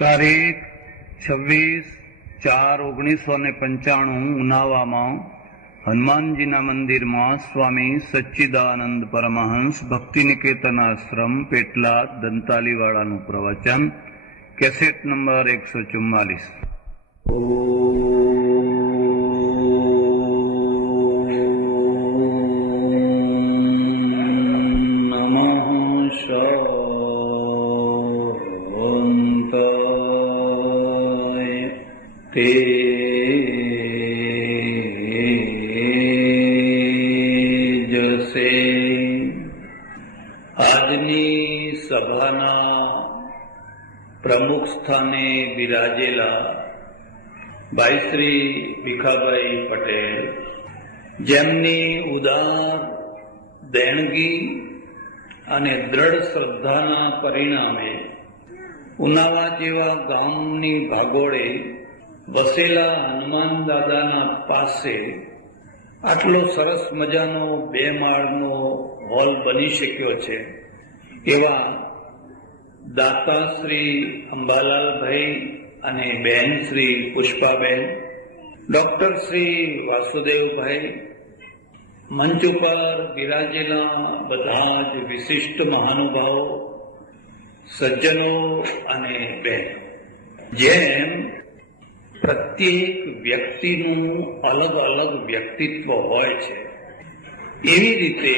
તારીખ 26/4/1995 ઉનાવામાં હનુમાનજીના મંદિરમાં સ્વામી સચ્ચિદાનંદ પરમહંસ ભક્તિ નિકેતન આશ્રમ પેટલાદ દંતાલીવાળાનું પ્રવચન, કેસેટ નંબર 144। આજની સભાના પ્રમુખ સ્થાને બિરાજેલા ભાઈ શ્રી ભીખાભાઈ પટેલ, જેમની ઉદાર દેણગી અને દ્રઢ શ્રદ્ધાના પરિણામે ઉનાવા જેવા ગામની ભાગોળે વસેલા હનુમાન દાદાના પાસે આટલો સરસ મજાનો 2 માળનો હોલ બની શક્યો છે, એવા દાતા શ્રી અંબાલાલભાઈ અને બહેન શ્રી પુષ્પાબેન, ડોક્ટર શ્રી વાસુદેવભાઈ, મંચ ઉપર બિરાજેલા બધા જ વિશિષ્ટ મહાનુભાવો, સજ્જનો અને બહેનો, જેમ પ્રત્યેક વ્યક્તિનું અલગ અલગ વ્યક્તિત્વ હોય છે, એવી રીતે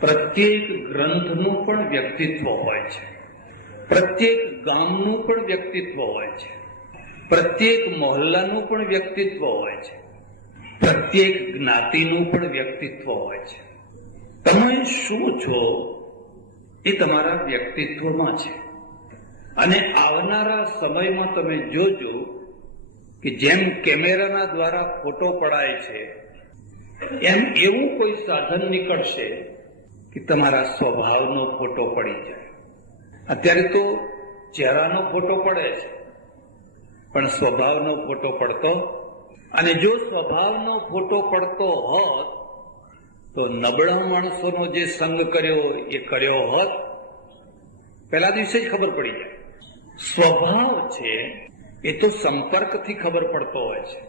પ્રત્યેક ગ્રંથનું પણ વ્યક્તિત્વ હોય છે, પ્રત્યેક ગામનું પણ વ્યક્તિત્વ હોય છે, પ્રત્યેક મહોલ્લાનું પણ વ્યક્તિત્વ હોય છે, પ્રત્યેક જ્ઞાતિનું પણ વ્યક્તિત્વ હોય છે। તમે શું છો એ તમારા વ્યક્તિત્વમાં છે, અને આવનારા સમયમાં તમે જોજો કે જેમ કેમેરાના દ્વારા ફોટો પડાય છે, એમ એવું કોઈ સાધન નીકળશે કે તમારા સ્વભાવનો ફોટો પડી જાય। અત્યારે તો ચહેરાનો ફોટો પડે છે, પણ સ્વભાવનો ફોટો પડતો, અને જો સ્વભાવનો ફોટો પડતો હોત તો નબળા માણસોનો જે સંગ કર્યો એ કર્યો હોત, પહેલા દિવસે જ ખબર પડી જાય। સ્વભાવ છે એ તો સંપર્કથી ખબર પડતો હોય છે,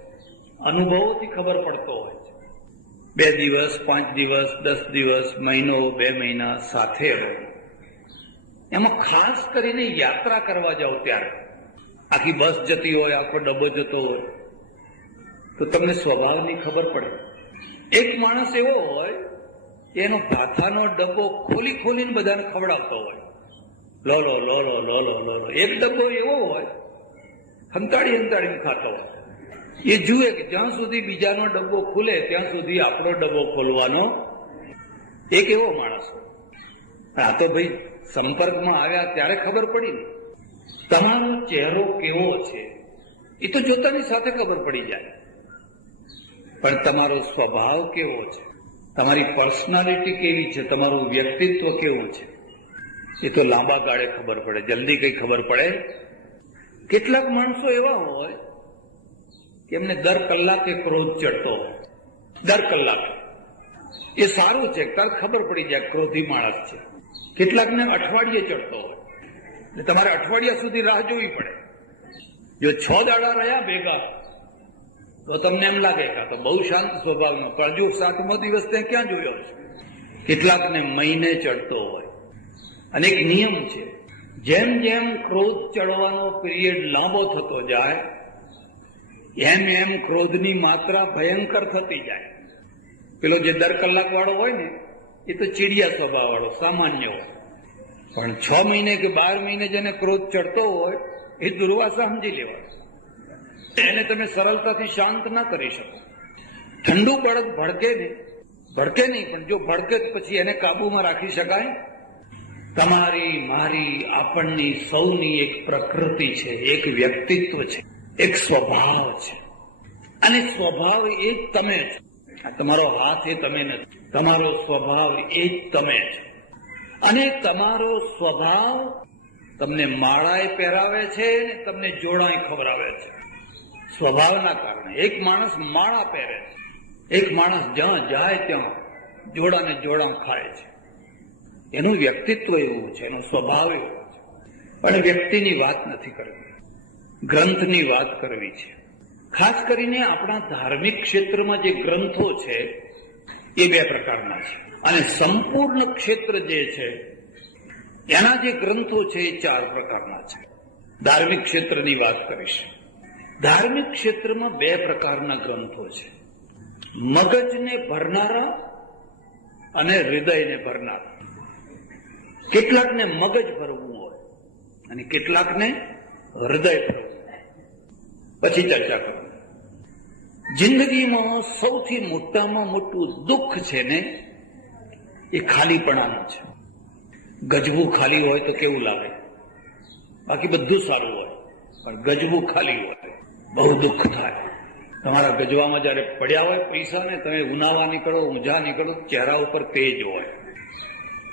અનુભવોથી ખબર પડતો હોય છે। 2 દિવસ, 5 દિવસ, 10 દિવસ, મહિનો, 2 મહિના સાથે રહો, એમાં ખાસ કરીને યાત્રા કરવા જાઓ ત્યારે, આખી બસ જતી હોય, આખો ડબ્બો જતો હોય, તો તમને સ્વભાવની ખબર પડે। એક માણસ એવો હોય કે એનો ભાથાનો ડબ્બો ખોલી ખોલીને બધાને ખવડાવતો હોય, લો લો લો લો લો લો લો લો। એક ડબ્બો એવો હોય હંતાડી હંતાડીને ખાતો હોય, એ જુએ કે જ્યાં સુધી બીજાનો ડબ્બો ખુલે ત્યાં સુધી આપણો ડબ્બો ખોલવાનો, એક એવો માણસ હોય। આ તો ભાઈ સંપર્કમાં આવ્યા ત્યારે ખબર પડી ને, તમારો ચહેરો કેવો છે એ તો જોતાની સાથે ખબર પડી જાય, પણ તમારો સ્વભાવ કેવો છે, તમારી પર્સનાલિટી કેવી છે, તમારું વ્યક્તિત્વ કેવું છે, એ તો લાંબા ગાળે ખબર પડે, જલ્દી કઈ ખબર પડે। કેટલાક માણસો એવા હોય કે એમને દર કલાકે ક્રોધ ચડતો હોય, દર કલાકે, એ સારું છે, તરત ખબર પડી જાય ક્રોધી માણસ છે। કેટલાકને અઠવાડિયે ચડતો હોય, એટલે તમારે અઠવાડિયા સુધી રાહ જોવી પડે। જો 6 દાડા રહ્યા ભેગા તો તમને એમ લાગે કે તો બહુ શાંત સ્વભાવનો, પણ જો 7મો દિવસ ત્યાં ક્યાં જોયો છે। કેટલાકને મહિને ચડતો હોય, અને એક નિયમ છે, જેમ જેમ ક્રોધ ચડવાનો પીરિયડ લાંબો થતો જાય એમ એમ ક્રોધની માત્રા ભયંકર થતી જાય। પેલો જે દર કલાક વાળો હોય ને એ તો ચીડિયા સ્વભાવ વાળો સામાન્ય હોય, પણ 6 મહિને કે 12 મહિને જેને ક્રોધ ચડતો હોય એ દુર્વાસા સમજી લેવા, એને તમે સરળતાથી શાંત ના કરી શકો। ઠંડુ બળદ ભડકે નહીં, પણ જો ભડકે પછી એને કાબુમાં રાખી શકાય। તમારી, મારી, આપણની, સૌની એક પ્રકૃતિ છે, એક વ્યક્તિત્વ છે, એક સ્વભાવ છે, અને સ્વભાવ એ જ તમે છો। આ તમારો હાથ એ તમે નથી, તમારો સ્વભાવ એ જ તમે છો, અને તમારો સ્વભાવ તમને માળાએ પહેરાવે છે, તમને જોડાય ખવડાવે છે। સ્વભાવના કારણે એક માણસ માળા પહેરે છે, એક માણસ જ્યાં જાય ત્યાં જોડાને જોડા ખાય છે, એનું વ્યક્તિત્વ એવું છે, એનો સ્વભાવ એવો છે। પણ વ્યક્તિની વાત નથી કરવી, ગ્રંથની વાત કરવી છે. ખાસ કરીને આપણા ધાર્મિક ક્ષેત્રમાં જે ગ્રંથો છે એ બે પ્રકારના છે, અને સંપૂર્ણ ક્ષેત્ર જે છે એના જે ગ્રંથો છે એ 4 પ્રકારના છે. ધાર્મિક ક્ષેત્રની વાત કરીશ. ધાર્મિક ક્ષેત્રમાં 2 પ્રકારના ગ્રંથો છે, મગજને ભરનારા અને હૃદયને ભરનારા. કેટલાકને મગજ ભરવું હોય અને કેટલાકને હૃદય ભરવું. પછી ચર્ચા કરું. જિંદગીમાં સૌથી મોટામાં મોટું દુઃખ છે ને એ ખાલીપણાનું છે. ગજવું ખાલી હોય તો કેવું લાગે? બાકી બધું સારું હોય, પણ ગજવું ખાલી હોય બહુ દુઃખ થાય. તમારા ગજવામાં જયારે પડ્યા હોય પૈસા ને, તમે ઉનાવા નીકળો, ઊંઝા નીકળો, ચહેરા ઉપર તેજ હોય.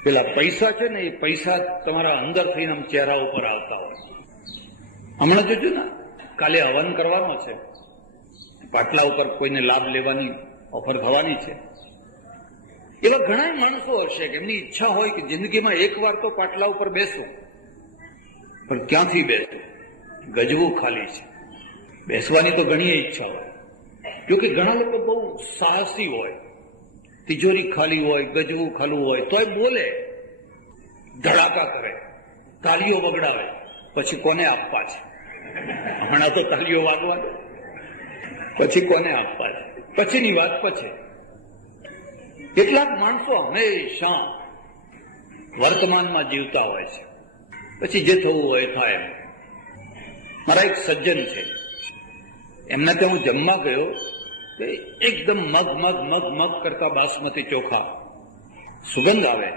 પેલા પૈસા છે ને એ પૈસા તમારા અંદર થઈને આમ ચહેરા ઉપર આવતા હોય. હમણાં જોજો ને, કાલે હવન કરવાનો છે, પાટલા ઉપર કોઈને લાભ લેવાની ઓફર થવાની છે. એવા ઘણા માણસો હશે કે એમની ઈચ્છા હોય કે જિંદગીમાં 1 વાર તો પાટલા ઉપર બેસવું, પણ ક્યાંથી બેસવું? ગજવું ખાલી છે. બેસવાની તો ઘણી ઈચ્છા હોય, જોકે ઘણા લોકો બહુ સાહસી હોય, તિજોરી ખાલી હોય, ગજવું ખાલું હોય તોય બોલે, ધડાકા કરે, તાળીઓ વગડાવે, પછી કોને આપવા છે? હમણાં તો તાળીઓ વાગવા દો, પછી કોને આપવા છે? પછીની વાત પછી. કેટલાક માણસો હંમેશા વર્તમાનમાં જીવતા હોય છે, પછી જે થવું હોય થાય. મારા એક સજ્જન છે, એમના ત્યાં હું જમવા ગયો, એકદમ મગ મગ મગ મગ કરતા બાસમતી ચોખા, સુગંધ આવે.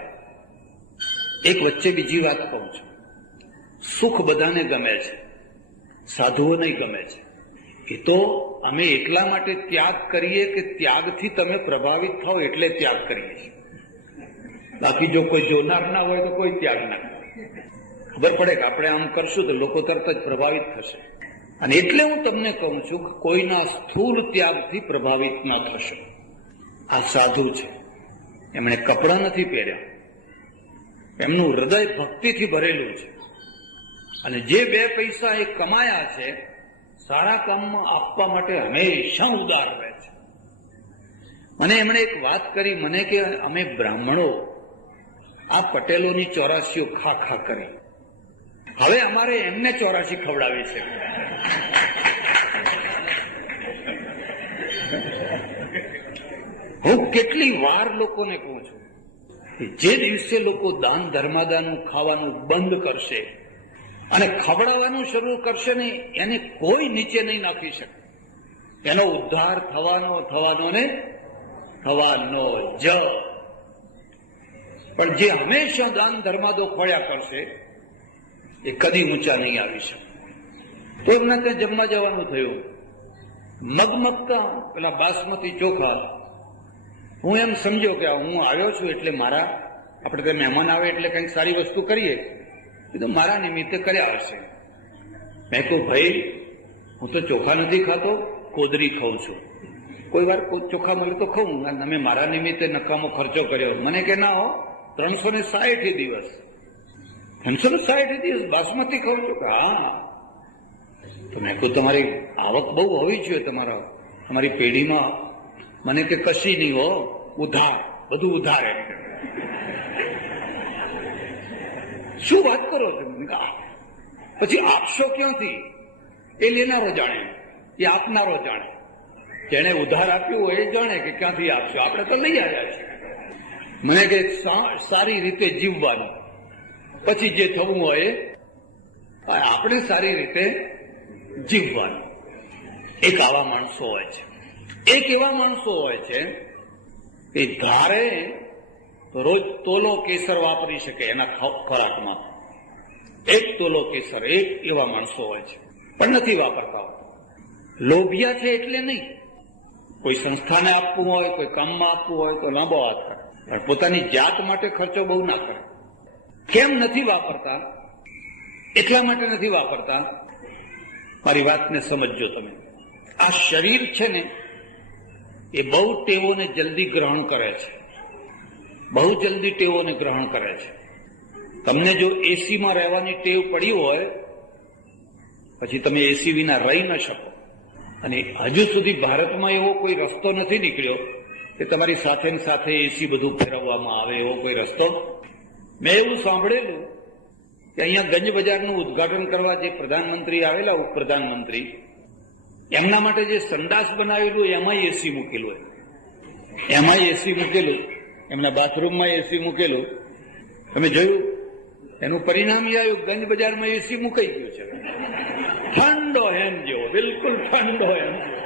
એક વચ્ચે બીજી વાત કહું છું, સુખ બધાને ગમે છે, સાધુઓને ગમે છે. એ તો અમે એટલા માટે ત્યાગ કરીએ કે ત્યાગથી તમે પ્રભાવિત થાઓ એટલે ત્યાગ કરીએ છીએ. બાકી જો કોઈ જોનાર ના હોય તો કોઈ ત્યાગ ના કરે. ખબર પડે કે આપણે આમ કરશું તો લોકો તરત જ પ્રભાવિત થશે. અને એટલે હું તમને કહું છું કે કોઈના સ્થૂળ ત્યાગથી પ્રભાવિત ન થશે. આ સાધુ છે, એમણે કપડાં નથી પહેર્યા, એમનું હૃદય ભક્તિથી ભરેલું છે, અને જે 2 પૈસા એ કમાયા છે સારા કામમાં આપવા માટે હંમેશા ઉદાર રહે છે. મને એમણે એક વાત કરી, મને કે અમે બ્રાહ્મણો આ પટેલોની 84 ખા ખા કરી, હવે અમારે એમને 84 ખવડાવી છે. હું કેટલી વાર લોકોને કહું છું કે જે દિવસે લોકો દાન ધર્માદાનું ખાવાનું બંધ કરશે અને ખવડાવવાનું શરૂ કરશે ને, એને કોઈ નીચે નહીં નાખી શકે. એનો ઉદ્ધાર થવાનો ને થવાનો જ. પણ જે હંમેશા દાન ધર્માદો ખોળ્યા કરશે એ કદી ઊંચા નહીં આવી શકે. તો એમના ત્યાં જમવા જવાનું થયું. મગમગતા પેલા બાસમતી ચોખા, હું એમ સમજ્યો કે હું આવ્યો છું એટલે મારા, આપણે ત્યાં મહેમાન આવે એટલે કંઈક સારી વસ્તુ કરીએ, એ તો મારા નિમિત્તે કર્યા હશે. મેં કહ્યું ભાઈ, હું તો ચોખા નથી ખાતો, કોદરી ખાઉં છું. કોઈ વાર ચોખા મળે તો ખાઉં, અને તમે મારા નિમિત્તે નકામો ખર્ચો કર્યો. મને કે ના હો, 360 દિવસ 360 દિવસ બાસમતી ખાઉં છું. હા, તો મેં કહ્યું તમારી આવક બહુ હોવી જોઈએ તમારી પેઢીમાં. મને કે કશી નહીં હો, ઉધાર, બધું ઉધાર. શું વાત કરો છો? પછી આપશો ક્યાંથી? એ લેનારો જાણે, એ આપનારો જાણે. જેને ઉધાર આપ્યું હોય એ જાણે કે ક્યાંથી આપશો. આપણે તો લઈ આવ્યા છીએ. મને કે સારી રીતે જીવવાનું, પછી જે થવું હોય આપણે સારી રીતે જીવવાનું. એક આવા માણસો હોય છે. એક એવા માણસો હોય છે કે ધારે તો રોજ તોલો કેસર વાપરી શકે એના ખોરાકમાં. 1 તોલો કેસર, એક એવા માણસો હોય છે, પણ નથી વાપરતા. લોભિયા છે એટલે નહીં. કોઈ સંસ્થાને આપવું હોય, કોઈ કામમાં આપવું હોય તો લાંબો હાથ કરે, પણ પોતાની જાત માટે ખર્ચો બહુ ના કરે. કેમ નથી વાપરતા? એટલા માટે નથી વાપરતા, મારી વાતને સમજજો તમે. આ શરીર છે ને એ બહુ ટેવોને જલ્દી ગ્રહણ કરે છે, બહુ જલ્દી ટેવોને ગ્રહણ કરે છે. તમને જો એસીમાં રહેવાની ટેવ પડી હોય પછી તમે એસી વિના રહી ન શકો. અને હજુ સુધી ભારતમાં એવો કોઈ રસ્તો નથી નીકળ્યો કે તમારી સાથે ને સાથે એસી બધું ફેરવવામાં આવે, એવો કોઈ રસ્તો. મેં એવું સાંભળેલું કે અહીંયા ગંજ બજારનું ઉદઘાટન કરવા જે પ્રધાનમંત્રી આવેલા, ઉપપ્રધાનમંત્રી, એમના માટે જે સંડાસ બનાવેલું એમાંય એસી મૂકેલું હોય, એમાંય એસી મૂકેલું, એમના બાથરૂમમાં એસી મૂકેલું. તમે જોયું? એનું પરિણામ એ આવ્યું, ગંજ બજારમાં એસી મુકાઈ ગયું છે. ઠંડો હેમ જેવો, બિલકુલ ઠંડો હેમ જેવો.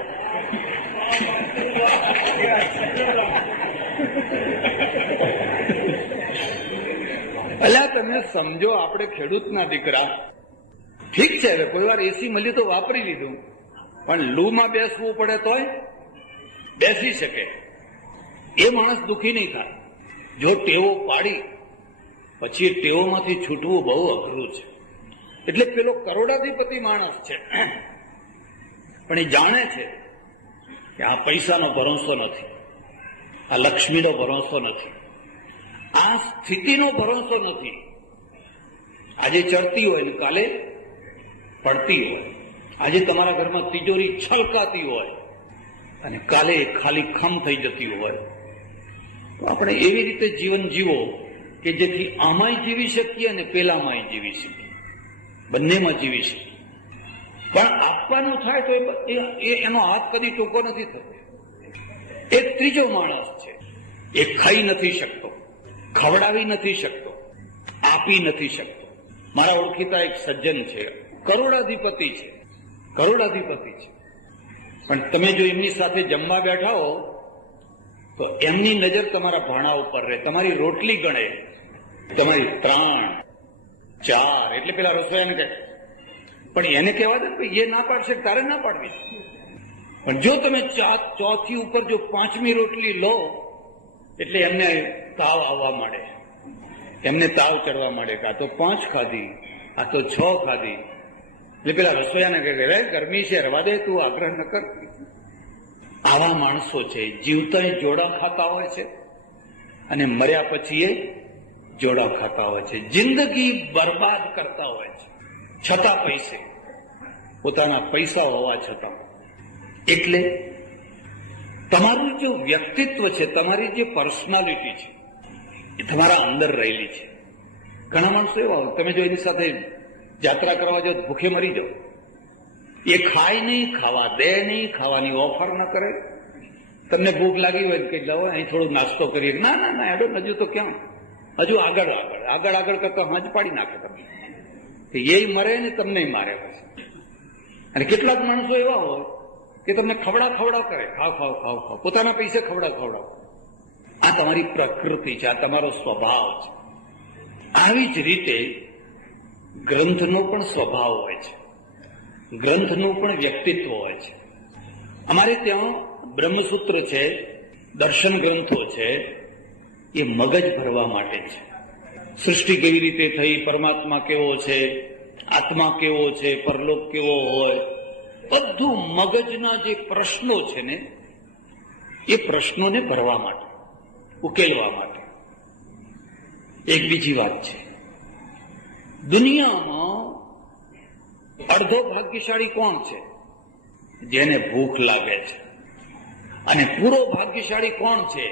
અલ્યા તમે સમજો, આપણે ખેડૂતના દીકરા, ઠીક છે હવે કોઈ વાર એસી મળ્યું તો વાપરી લીધું, પણ લૂમાં બેસવું પડે તોય બેસી શકે. એ માણસ દુઃખી નહીં થાય. જો ટેવો પાડી પછી એ ટેવોમાંથી છૂટવું બહુ અઘરું છે. એટલે પેલો કરોડાધિપતિ માણસ છે, પણ એ જાણે છે કે આ પૈસાનો ભરોસો નથી, આ લક્ષ્મીનો ભરોસો નથી, આ સ્થિતિનો ભરોસો નથી. આજે ચડતી હોય ને કાલે પડતી હોય. આજે તમારા ઘરમાં તિજોરી છલકાતી હોય અને કાલે ખાલી ખમ થઈ જતી હોય. તો આપણે એવી રીતે જીવન જીવો કે જેથી આમાંય જીવી શકીએ અને પેલામાંય જીવી શકીએ, બંનેમાં જીવી શકીએ. પણ આપવાનું થાય તો એનો હાથ કદી ટૂંકો નથી થતો. એક ત્રીજો માણસ છે, એ ખાઈ નથી શકતો, ખવડાવી નથી શકતો, આપી નથી શકતો. મારા ઓળખીતા એક સજ્જન છે, કરોડાધિપતિ છે, કરોડાધિપતિ છે. પણ તમે જો એમની સાથે જમવા બેઠા હો તો એમની નજર તમારા ભાણા ઉપર રહે, તમારી રોટલી ગણે, તમારી 3, 4, એટલે પેલા રસોઈયાને કહે. પણ એને કહેવા દે કે એ ના પાડશે, તારે ના પાડવી. પણ જો તમે ચોથી ઉપર જો 5મી રોટલી લો એટલે એમને તાવ આવવા માંડે, એમને તાવ ચડવા માંડે કે આ તો 5 ખાધી, આ તો 6 ખાધી. એટલે પેલા રસોઈયાને કહે રે ગરમી છે, રવા દે, તું આગ્રહ ન કર. આવા માણસો છે, જીવતા જોડા ખાતા હોય છે અને મર્યા પછી એ જોડા ખાતા હોય છે. જિંદગી બરબાદ કરતા હોય છે છતાં પૈસે, પોતાના પૈસા હોવા છતાં. એટલે તમારું જે વ્યક્તિત્વ છે, તમારી જે પર્સનાલિટી છે, એ તમારા અંદર રહેલી છે. ઘણા માણસો એવા હોય, તમે જો એની સાથે યાત્રા કરવા જાઓ ભૂખે મરી જાઓ. એ ખાય નહીં, ખાવા દે નહીં, ખાવાની ઓફર ન કરે. તમને ભૂખ લાગી હોય કે જાઓ અહીં થોડો નાસ્તો કરીએ, ના ના ના એડો, હજુ તો ક્યાં, હજુ આગળ આગળ આગળ આગળ કરતા હાથ પાડી નાખે તમને. એ મરે ને તમને મારે. અને કેટલાક માણસો એવા હોય કે તમને ખવડાવ કરે, ખાવ ખાવ ખાવ ખાવ, પોતાના પૈસે ખવડાવ. આ તમારી પ્રકૃતિ છે, આ તમારો સ્વભાવ છે. આવી જ રીતે ગ્રંથનો પણ સ્વભાવ હોય છે, ગ્રંથનું પણ વ્યક્તિત્વ હોય છે. અમારે ત્યાં બ્રહ્મસૂત્ર છે, દર્શન ગ્રંથો છે, એ મગજ ભરવા માટે છે. સૃષ્ટિ કેવી રીતે થઈ, પરમાત્મા કેવો છે, આત્મા કેવો છે, પરલોક કેવો હોય, બધું મગજના જે પ્રશ્નો છે ને એ પ્રશ્નોને ભરવા માટે, ઉકેલવા માટે. એક બીજી વાત છે, દુનિયામાં અડધો ભાગ્યશાળી કોણ છે? જેને ભૂખ લાગે છે. અને પૂરો ભાગ્યશાળી કોણ છે?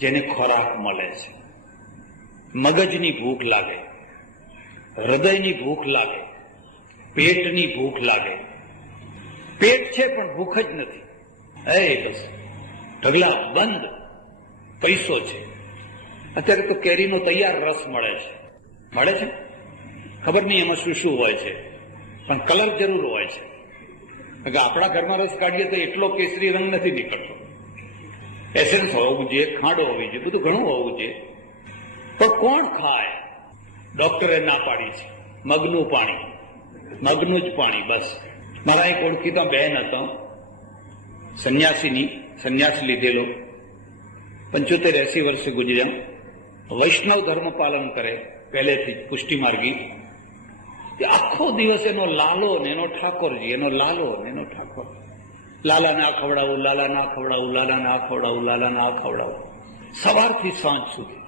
જેને ખોરાક મળે છે. મગજની ભૂખ લાગે, હૃદયની ભૂખ લાગે, પેટની ભૂખ લાગે. પેટ છે પણ ભૂખ જ નથી. બસ ઢગલા બંધ, પૈસો છે. અત્યારે તો કેરીનો તૈયાર રસ મળે છે. ખબર નહીં એમાં શું શું હોય છે, પણ કલર જરૂર હોય છે. કારણ કે આપણા ઘરમાં રસ કાઢીએ તો એટલો કેસરી રંગ નથી નીકળતો. એસેન્સ હોવું જોઈએ, ખાંડ હોવી જોઈએ, બધું ઘણું હોવું જોઈએ. પણ કોણ ખાય? ડોક્ટરે ના પાડી છે, મગનું પાણી, મગનું જ પાણી બસ. મારા એક ઓળખીતા બહેન હતા, સંન્યાસ લીધેલો, 75-80 વર્ષે ગુજર્યા. વૈષ્ણવ ધર્મ પાલન કરે પહેલેથી, પુષ્ટિ માર્ગી. આખો દિવસ એનો લાલો ને એનો ઠાકોરજી, એનો લાલો ને એનો ઠાકોર. લાલાને આ ખવડાવું, લાલાને આ ખવડાવું, લાલાને આ ખવડાવું, લાલાને આ ખવડાવું, સવારથી સાંજ સુધી.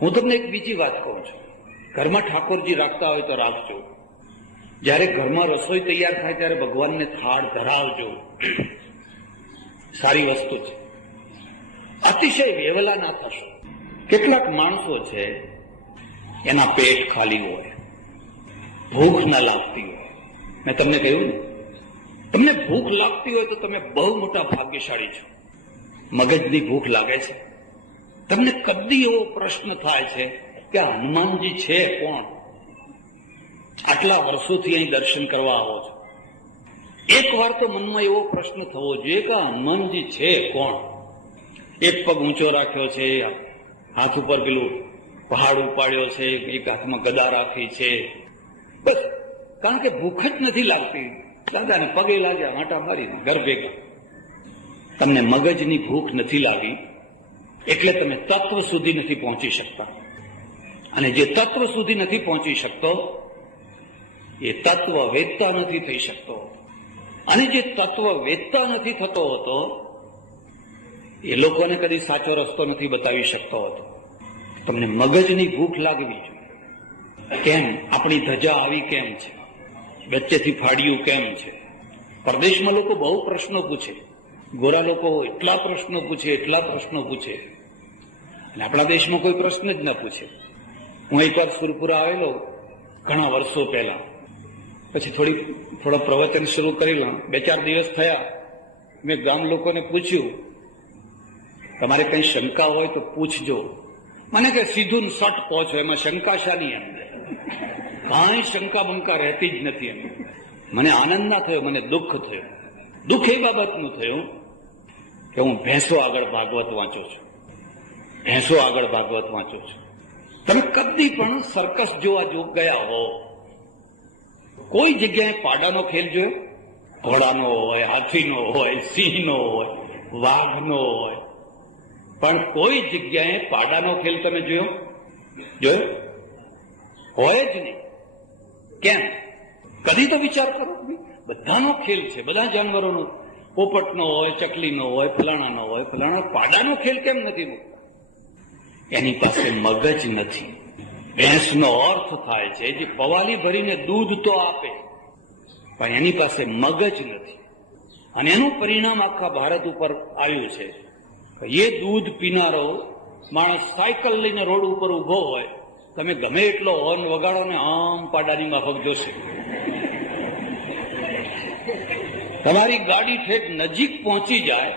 હું તમને એક બીજી વાત કહું છું, ઘરમાં ઠાકોરજી રાખતા હોય તો રાખજો. જ્યારે ઘરમાં રસોઈ તૈયાર થાય ત્યારે ભગવાનને થાળ ધરાવજો. સારી વસ્તુ છે. અતિશય વેવલા ના થશો. કેટલાક માણસો છે એના પેટ ખાલી હોય, ભૂખ ના લાગતી હોય. મેં તમને કહ્યું ને, તમને ભૂખ લાગતી હોય તો તમે બહુ મોટા ભાગ્યશાળી છો. મગજની ભૂખ લાગે છે. તમને કદી એવો પ્રશ્ન થાય છે કે હનુમાનજી છે કોણ? આટલા વર્ષોથી અહીં દર્શન કરવા આવો છો. એક વાર તો મનમાં એવો પ્રશ્ન થવો જોઈએ કે હનુમાનજી છે કોણ? એક પગ ઊંચો રાખ્યો છે, હાથ ઉપર પેલું પહાડ ઉપાડ્યો છે, એક હાથમાં ગદા રાખી છે, બસ. કારણ કે ભૂખ જ નથી લાગતી. દાદાને પગે લાગ્યા, આંટા મારીને ઘર ભેગા. તમને મગજની ભૂખ નથી લાગી એટલે તમે તત્વ સુધી નથી પહોંચી શકતા. અને જે તત્વ સુધી નથી પહોંચી શકતો એ તત્વ વેદતા નથી થઈ શકતો. અને જે તત્વ વેદતા નથી થતો હતો એ લોકોને કદી સાચો રસ્તો નથી બતાવી શકતો હતો. તમને મગજની ભૂખ લાગવી જોઈએ. કેમ આપણી ધજા આવી કેમ છે? વચ્ચેથી ફાડ્યું કેમ છે? પરદેશમાં લોકો બહુ પ્રશ્નો પૂછે, ગોરા લોકો એટલા પ્રશ્નો પૂછે, અને આપણા દેશમાં કોઈ પ્રશ્ન જ ના પૂછે. હું એકવાર સુરપુરા આવેલો ઘણા વર્ષો પહેલા, પછી થોડો પ્રવચન શરૂ કરેલું. 2-4 દિવસ થયા, મેં ગામ લોકોને પૂછ્યું, તમારે કઈ શંકા હોય તો પૂછજો. મને કે સીધું સટ કહો છો, એમાં શંકા શાની અંદર? કાંઈ શંકા બંકા રહેતી જ નથી એમ. મને આનંદ ના થયો, મને દુઃખ થયું. દુઃખ એ બાબતનું થયું કે હું ભેંસો આગળ ભાગવત વાંચું છું. તમે કદી પણ સર્કસ જોવા ગયા હો, કોઈ જગ્યાએ પાડાનો ખેલ જોયો? ઘોડાનો હોય, હાથીનો હોય, સિંહનો હોય, વાઘનો હોય, પણ કોઈ જગ્યાએ પાડાનો ખેલ તમે જોયો? હોય જ નહીં. કેમ? કદી તો વિચાર કરો. બધાનો ખેલ છે, બધા જાનવરોનો. પોપટનો હોય, ચકલીનો હોય, ફલાણાનો હોય, પાડાનો ખેલ કેમ નથી મૂકતા? એની પાસે મગજ નથી. ભેંસનો અર્થ થાય છે જે પવાલી ભરીને દૂધ તો આપે, પણ એની પાસે મગજ નથી. અને એનું પરિણામ આખા ભારત ઉપર આવ્યું છે. એ દૂધ પીનારો માણસ સાયકલ લઈને રોડ ઉપર ઉભો હોય, તમે ગમે એટલો હોર્ન વગાડો ને આમ પાડાની માફક જોશે. તમારી ગાડી ઠેઠ નજીક પહોંચી જાય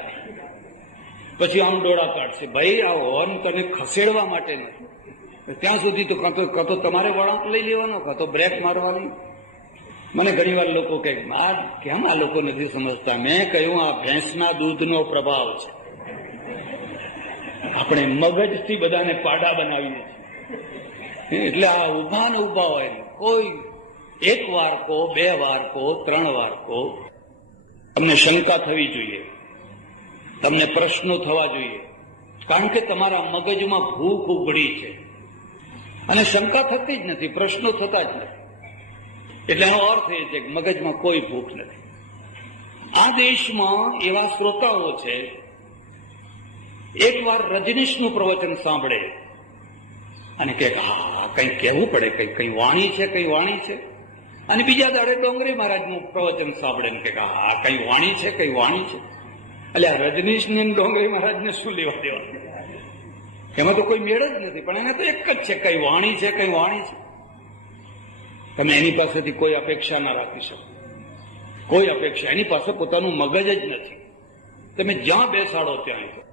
પછી આમ ડોળા કાઢશે, ભાઈ આ હોર્ન તને ખસેડવા માટે નથી. ત્યાં સુધી તો કાં તો તમારે વળાંક લઈ લેવાનો, કાં તો બ્રેક મારવાની. મને ઘણી વાર લોકો કહે, કેમ આ લોકો નથી સમજતા? મેં કહ્યું, આ ભેંસના દૂધનો પ્રભાવ છે. આપણે મગજથી બધાને પાડા બનાવીએ છીએ. એટલે આ ઉભા ને ઉભા હોય, કોઈ 1 વાર કહો, 2 વાર કહો, 3 વાર કહો. તમને શંકા થવી જોઈએ, તમને પ્રશ્નો થવા જોઈએ, કારણ કે તમારા મગજમાં ભૂખ ઉઘડી છે. અને શંકા થતી જ નથી, પ્રશ્નો થતા જ નથી. એટલે એનો અર્થ એ છે કે મગજમાં કોઈ ભૂખ નથી. આ દેશમાં એવા શ્રોતાઓ છે, એકવાર રજનીશનું પ્રવચન સાંભળે અને કે કંઈ કહેવું પડે, કઈ વાણી છે. અને બીજા દાડે ડોંગરી મહારાજનું પ્રવચન સાંભળે ને કે કઈ વાણી છે. એટલે આ રજનીશને ડોંગરી મહારાજને શું લેવા દેવા? એમાં તો કોઈ મેળ જ નથી. પણ એને તો એક જ છે, કઈ વાણી છે. તમે એની પાસેથી કોઈ અપેક્ષા ના રાખી શકો. કોઈ અપેક્ષા. એની પાસે પોતાનું મગજ જ નથી. તમે જ્યાં બેસાડો ત્યાં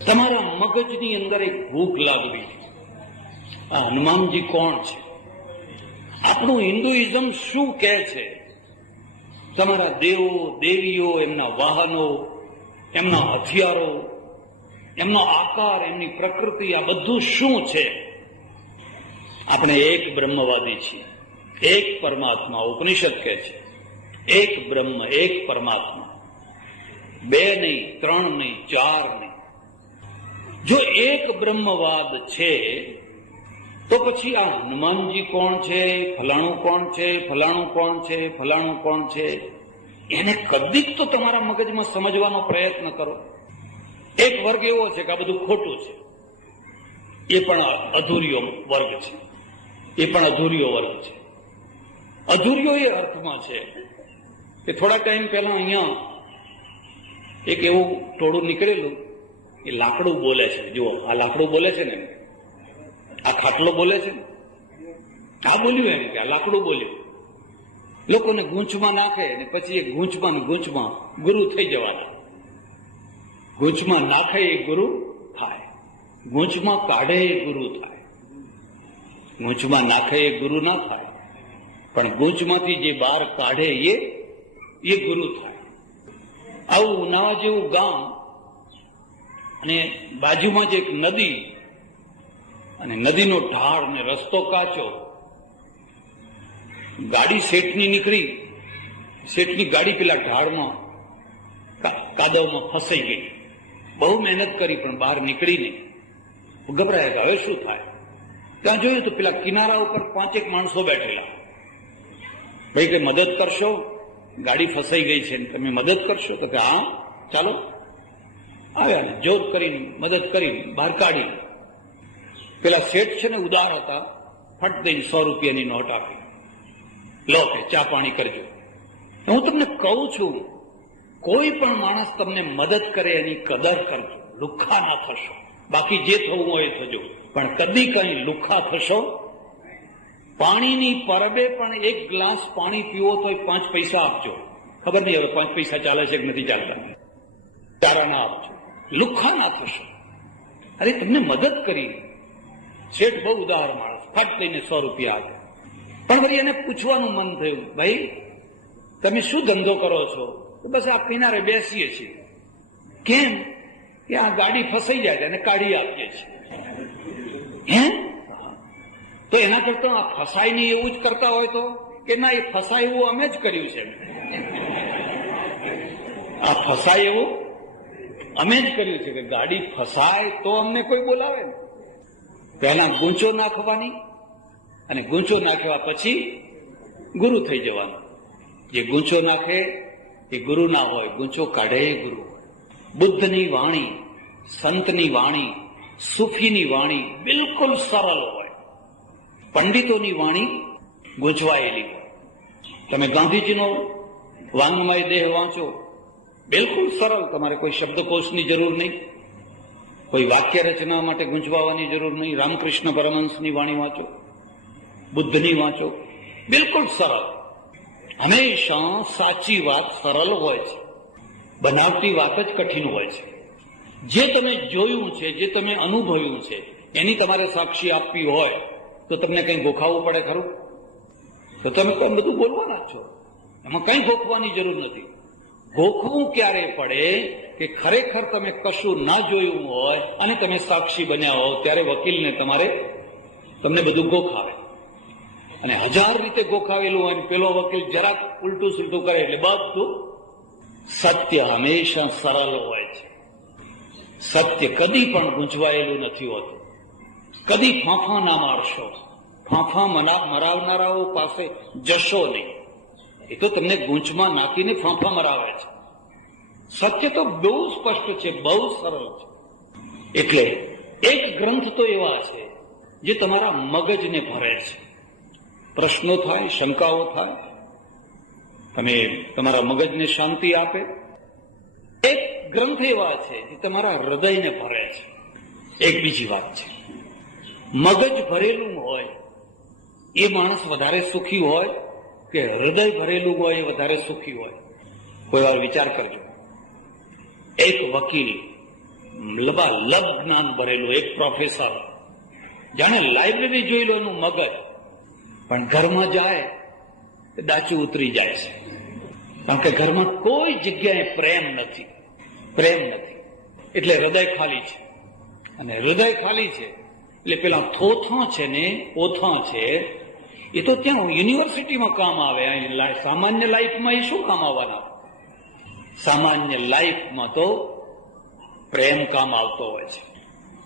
તમારા મગજની અંદર એક ભૂખ લાગવી. આ હનુમાનજી કોણ છે? આપણું હિન્દુઇઝમ શું કહે છે? તમારા દેવો દેવીઓ, એમના વાહનો, એમના હથિયારો, એમનો આકાર, એમની પ્રકૃતિ, આ બધું શું છે? આપણે એક બ્રહ્મવાદી છીએ, એક પરમાત્મા. ઉપનિષદ કહે છે એક બ્રહ્મ, એક પરમાત્મા. 2 નહીં, 3 નહીં, 4 નહીં. જો એક બ્રહ્મવાદ છે તો પછી આ હનુમાનજી કોણ છે, ફલાણું કોણ છે, એને કદીક તો તમારા મગજમાં સમજવાનો પ્રયત્ન કરો. એક વર્ગ એવો છે કે આ બધું ખોટું છે, એ પણ અધૂરિયો વર્ગ છે. એ પણ અધૂરિયો વર્ગ છે. અધૂરિયો એ અર્થમાં છે કે થોડા ટાઈમ પહેલા અહીંયા એક એવું ટોળું નીકળેલું, એ લાકડું બોલે છે. જુઓ, આ લાકડું બોલે છે ને, આ ખાટલો બોલે છે ને, આ બોલ્યું એમ કે આ લાકડું બોલ્યું. લોકોને ગૂંચમાં નાખે અને પછી એ ગૂંચમાં ગુરુ થઈ જવાના. ગૂંચમાં નાખે એ ગુરુ થાય, ગૂંચમાં કાઢે એ ગુરુ થાય. ગૂંચમાં નાખે એ ગુરુ ના થાય, પણ ગૂંચમાંથી જે બહાર કાઢે એ ગુરુ થાય. આવું ઉનાવા જેવું ગામ અને બાજુમાં જ એક નદી અને નદીનો ઢાળ ને રસ્તો કાચો. ગાડી શેઠની નીકળી, શેઠની ગાડી પેલા ઢાળમાં કાદવમાં ફસાઈ ગઈ. બહુ મહેનત કરી પણ બહાર નીકળી નહીં. ગભરાયા કે હવે શું થાય. ત્યાં જોયું તો પેલા કિનારા ઉપર 5 માણસો બેઠેલા. ભાઈ કઈ મદદ કરશો, ગાડી ફસાઈ ગઈ છે ને તમે મદદ કરશો? તો કે હા ચાલો. આવ્યા, જોત કરીને મદદ કરીને બહાર કાઢી. પેલા શેઠ છે ને ઉદાર હતા, ફટ દઈને 100 રૂપિયાની નોટ આપી. લો કે ચા પાણી કરજો. હું તમને કહું છું, કોઈ પણ માણસ તમને મદદ કરે એની કદર કરજો, લુખ્ખા ના થશો. બાકી જે થવું હોય એ થજો, પણ કદી કઈ લુખ્ખા થશો. પાણીની પરબે પણ 1 ગ્લાસ પાણી પીવો તો 5 પૈસા આપજો. ખબર નહીં હવે 5 પૈસા ચાલે છે કે નથી ચાલતા. ચારા ના આપજો, લુખ્ખા ના થશો. અરે તમને મદદ કરી. શેઠ બહુ ઉદાર માણસ, ફટ લઈને 100 રૂપિયા આપ્યા. પણ વળી એને પૂછવાનું મન થયું, ભાઈ તમે શું ધંધો કરો છો? તો બસ આ કિનારે બેસીએ છીએ. કેમ? કે આ ગાડી ફસાઈ જાય એને કાઢી આપીએ છીએ. હે? તો એના કરતા આ ફસાય નહીં એવું જ કરતા હોય તો? કે ના, એ ફસાય એવું અમે જ કર્યું છે. આ ફસાય એવું અમે જ કર્યું છે કે ગાડી ફસાય તો અમને કોઈ બોલાવે ને. પહેલા ગૂંચો નાખવાની અને ગૂંચો નાખ્યા પછી ગુરુ થઈ જવાનું. જે ગૂંચો નાખે એ ગુરુ ના હોય, ગૂંચો કાઢે એ ગુરુ. બુદ્ધની વાણી, સંતની વાણી, સૂફીની વાણી બિલકુલ સરળ હોય. પંડિતોની વાણી ગૂંચવાયેલી હોય. તમે ગાંધીજીનો વાંગ્મય દેહ વાંચો, બિલકુલ સરળ. તમારે કોઈ શબ્દકોશની જરૂર નહીં, કોઈ વાક્ય રચના માટે ગૂંચવાવાની જરૂર નહીં. રામકૃષ્ણ પરમહંસની વાણી વાંચો, બુદ્ધની વાંચો, બિલકુલ સરળ. હંમેશા સાચી વાત સરળ હોય છે, બનાવટી વાત જ કઠિન હોય છે. જે તમે જોયું છે, જે તમે અનુભવ્યું છે, એની તમારે સાક્ષી આપવી હોય તો તમને કંઈ ગોખાવવું પડે ખરું? તો તમે તો બધું બોલવાના જ છો, એમાં કંઈ ગોખવાની જરૂર નથી. ગોખવું ક્યારે પડે કે ખરેખર તમે કશું ના જોયું હોય અને તમે સાક્ષી બન્યા હો, ત્યારે વકીલને તમને બધું ગોખાવે. અને 1000 રીતે ગોખાવેલું હોય, પેલો વકીલ જરાક ઉલટું સુલટું કરે એટલે બધું. સત્ય હંમેશા સરળ હોય છે. સત્ય કદી પણ ગૂંચવાયેલું નથી હોતું. કદી ફાંફા ના મારશો. ફાંફા મરાવનારાઓ પાસે જશો નહીં. એ તો તમને ગૂંચમાં નાખીને ફાંફા મરાવે છે. સત્ય તો બહુ સ્પષ્ટ છે, બહુ સરળ છે. એટલે એક ગ્રંથ તો એવા છે જે તમારા મગજને ભરે છે. પ્રશ્નો થાય, શંકાઓ થાય, તમે તમારા મગજને શાંતિ આપે. એક ગ્રંથ એવા છે જે તમારા હૃદયને ભરે છે. એક બીજી વાત છે, મગજ ભરેલું હોય એ માણસ વધારે સુખી હોય કે હૃદય ભરેલું હોય એ વધારે સુખી હોય? કોઈ વાર વિચાર કરજો. એક વકીલ લબાલબ જ્ઞાન ભરેલું, એક પ્રોફેસર, જાણે લાઇબ્રેરી જોઈ લો એનું મગજ, પણ ઘરમાં જાય દાચું ઉતરી જાય છે. કારણ કે ઘરમાં કોઈ જગ્યાએ પ્રેમ નથી. એટલે હૃદય ખાલી છે. અને હૃદય ખાલી છે એટલે પેલા થોથા છે ને ઓથા છે, એ તો ત્યાં યુનિવર્સિટીમાં કામ આવે. સામાન્ય લાઈફમાં એ શું કામ આવવાના? સામાન્ય લાઈફમાં તો પ્રેમ કામ આવતો હોય છે.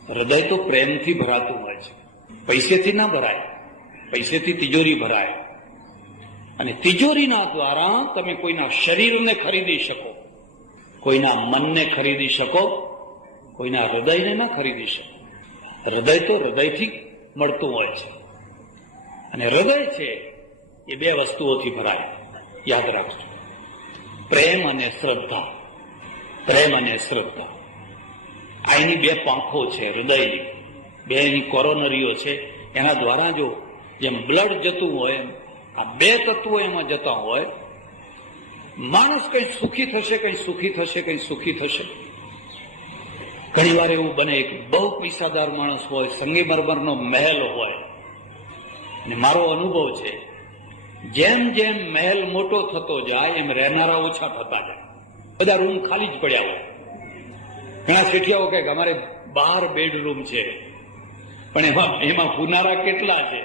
હૃદય તો પ્રેમથી ભરાતું હોય છે. પૈસેથી ના ભરાય. પૈસેથી તિજોરી ભરાય, અને તિજોરીના દ્વારા તમે કોઈના શરીરને ખરીદી શકો, કોઈના મનને ખરીદી શકો, કોઈના હૃદયને ના ખરીદી શકો. હૃદય તો હૃદયથી મળતું હોય છે. અને હૃદય છે એ બે વસ્તુઓથી ભરાય, યાદ રાખજો, પ્રેમ અને શ્રદ્ધા. પ્રેમ અને શ્રદ્ધા આ એની બે પાંખો છે હૃદયની, બે એની કોરોનરીઓ છે. એના દ્વારા જો જેમ બ્લડ જતું હોય આ બે તત્વો એમાં જતા હોય, માણસ કઈ સુખી થશે, કઈ સુખી થશે, કઈ સુખી થશે. ઘણી વાર એવું બને કે બહુ પૈસાદાર માણસ હોય, સંગમરમરનો મહેલ હોય, અને મારો અનુભવ છે જેમ જેમ મહેલ મોટો થતો જાય એમ રહેનારા ઓછા થતા જાય. બધા રૂમ ખાલી જ પડ્યા હોય. ઘણા શેઠિયાઓ કહે કે અમારે 12 બેડરૂમ છે, પણ એમાં ફુનારા કેટલા છે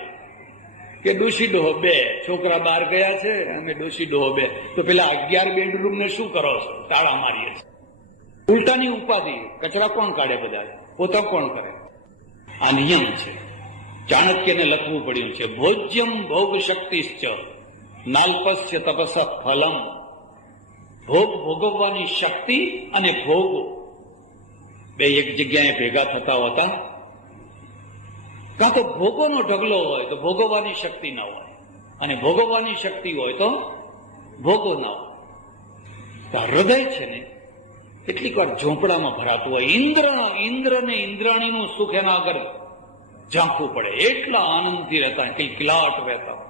કે ડોશી ડોહો 2, છોકરા બહાર ગયા છે, અમે ડોશી ડોહો 2. તો પેલા 11 બેડરૂમ ને શું કરો છો? તાળા મારીએ છીએ. ઉલટાની ઉપાધિ, કચરા કોણ કાઢે? બધા પોતા કોણ કરે? આ નિયમ છે. ચાણક્યને લખવું પડ્યું છે, ભોજ્યમ ભોગ શક્તિશ્ચ નાલ્પસ્ય તપસ ફલમ. ભોગ ભોગવવાની શક્તિ અને ભોગો બે એક જગ્યાએ ભેગા થતા હોતા. કાં તો ભોગોનો ઢગલો હોય તો ભોગવવાની શક્તિ ના હોય, અને ભોગવવાની શક્તિ હોય તો ભોગો ના હોય. તો હૃદય છે ને કેટલીક વાર ઝોંપડામાં ભરાતું હોય. ઇન્દ્ર ને ઇન્દ્રાણીનું સુખ એના આગળ ઝાંખવું પડે, એટલા આનંદથી રહેતા, કઈ કિલાટ રહેતા હોય.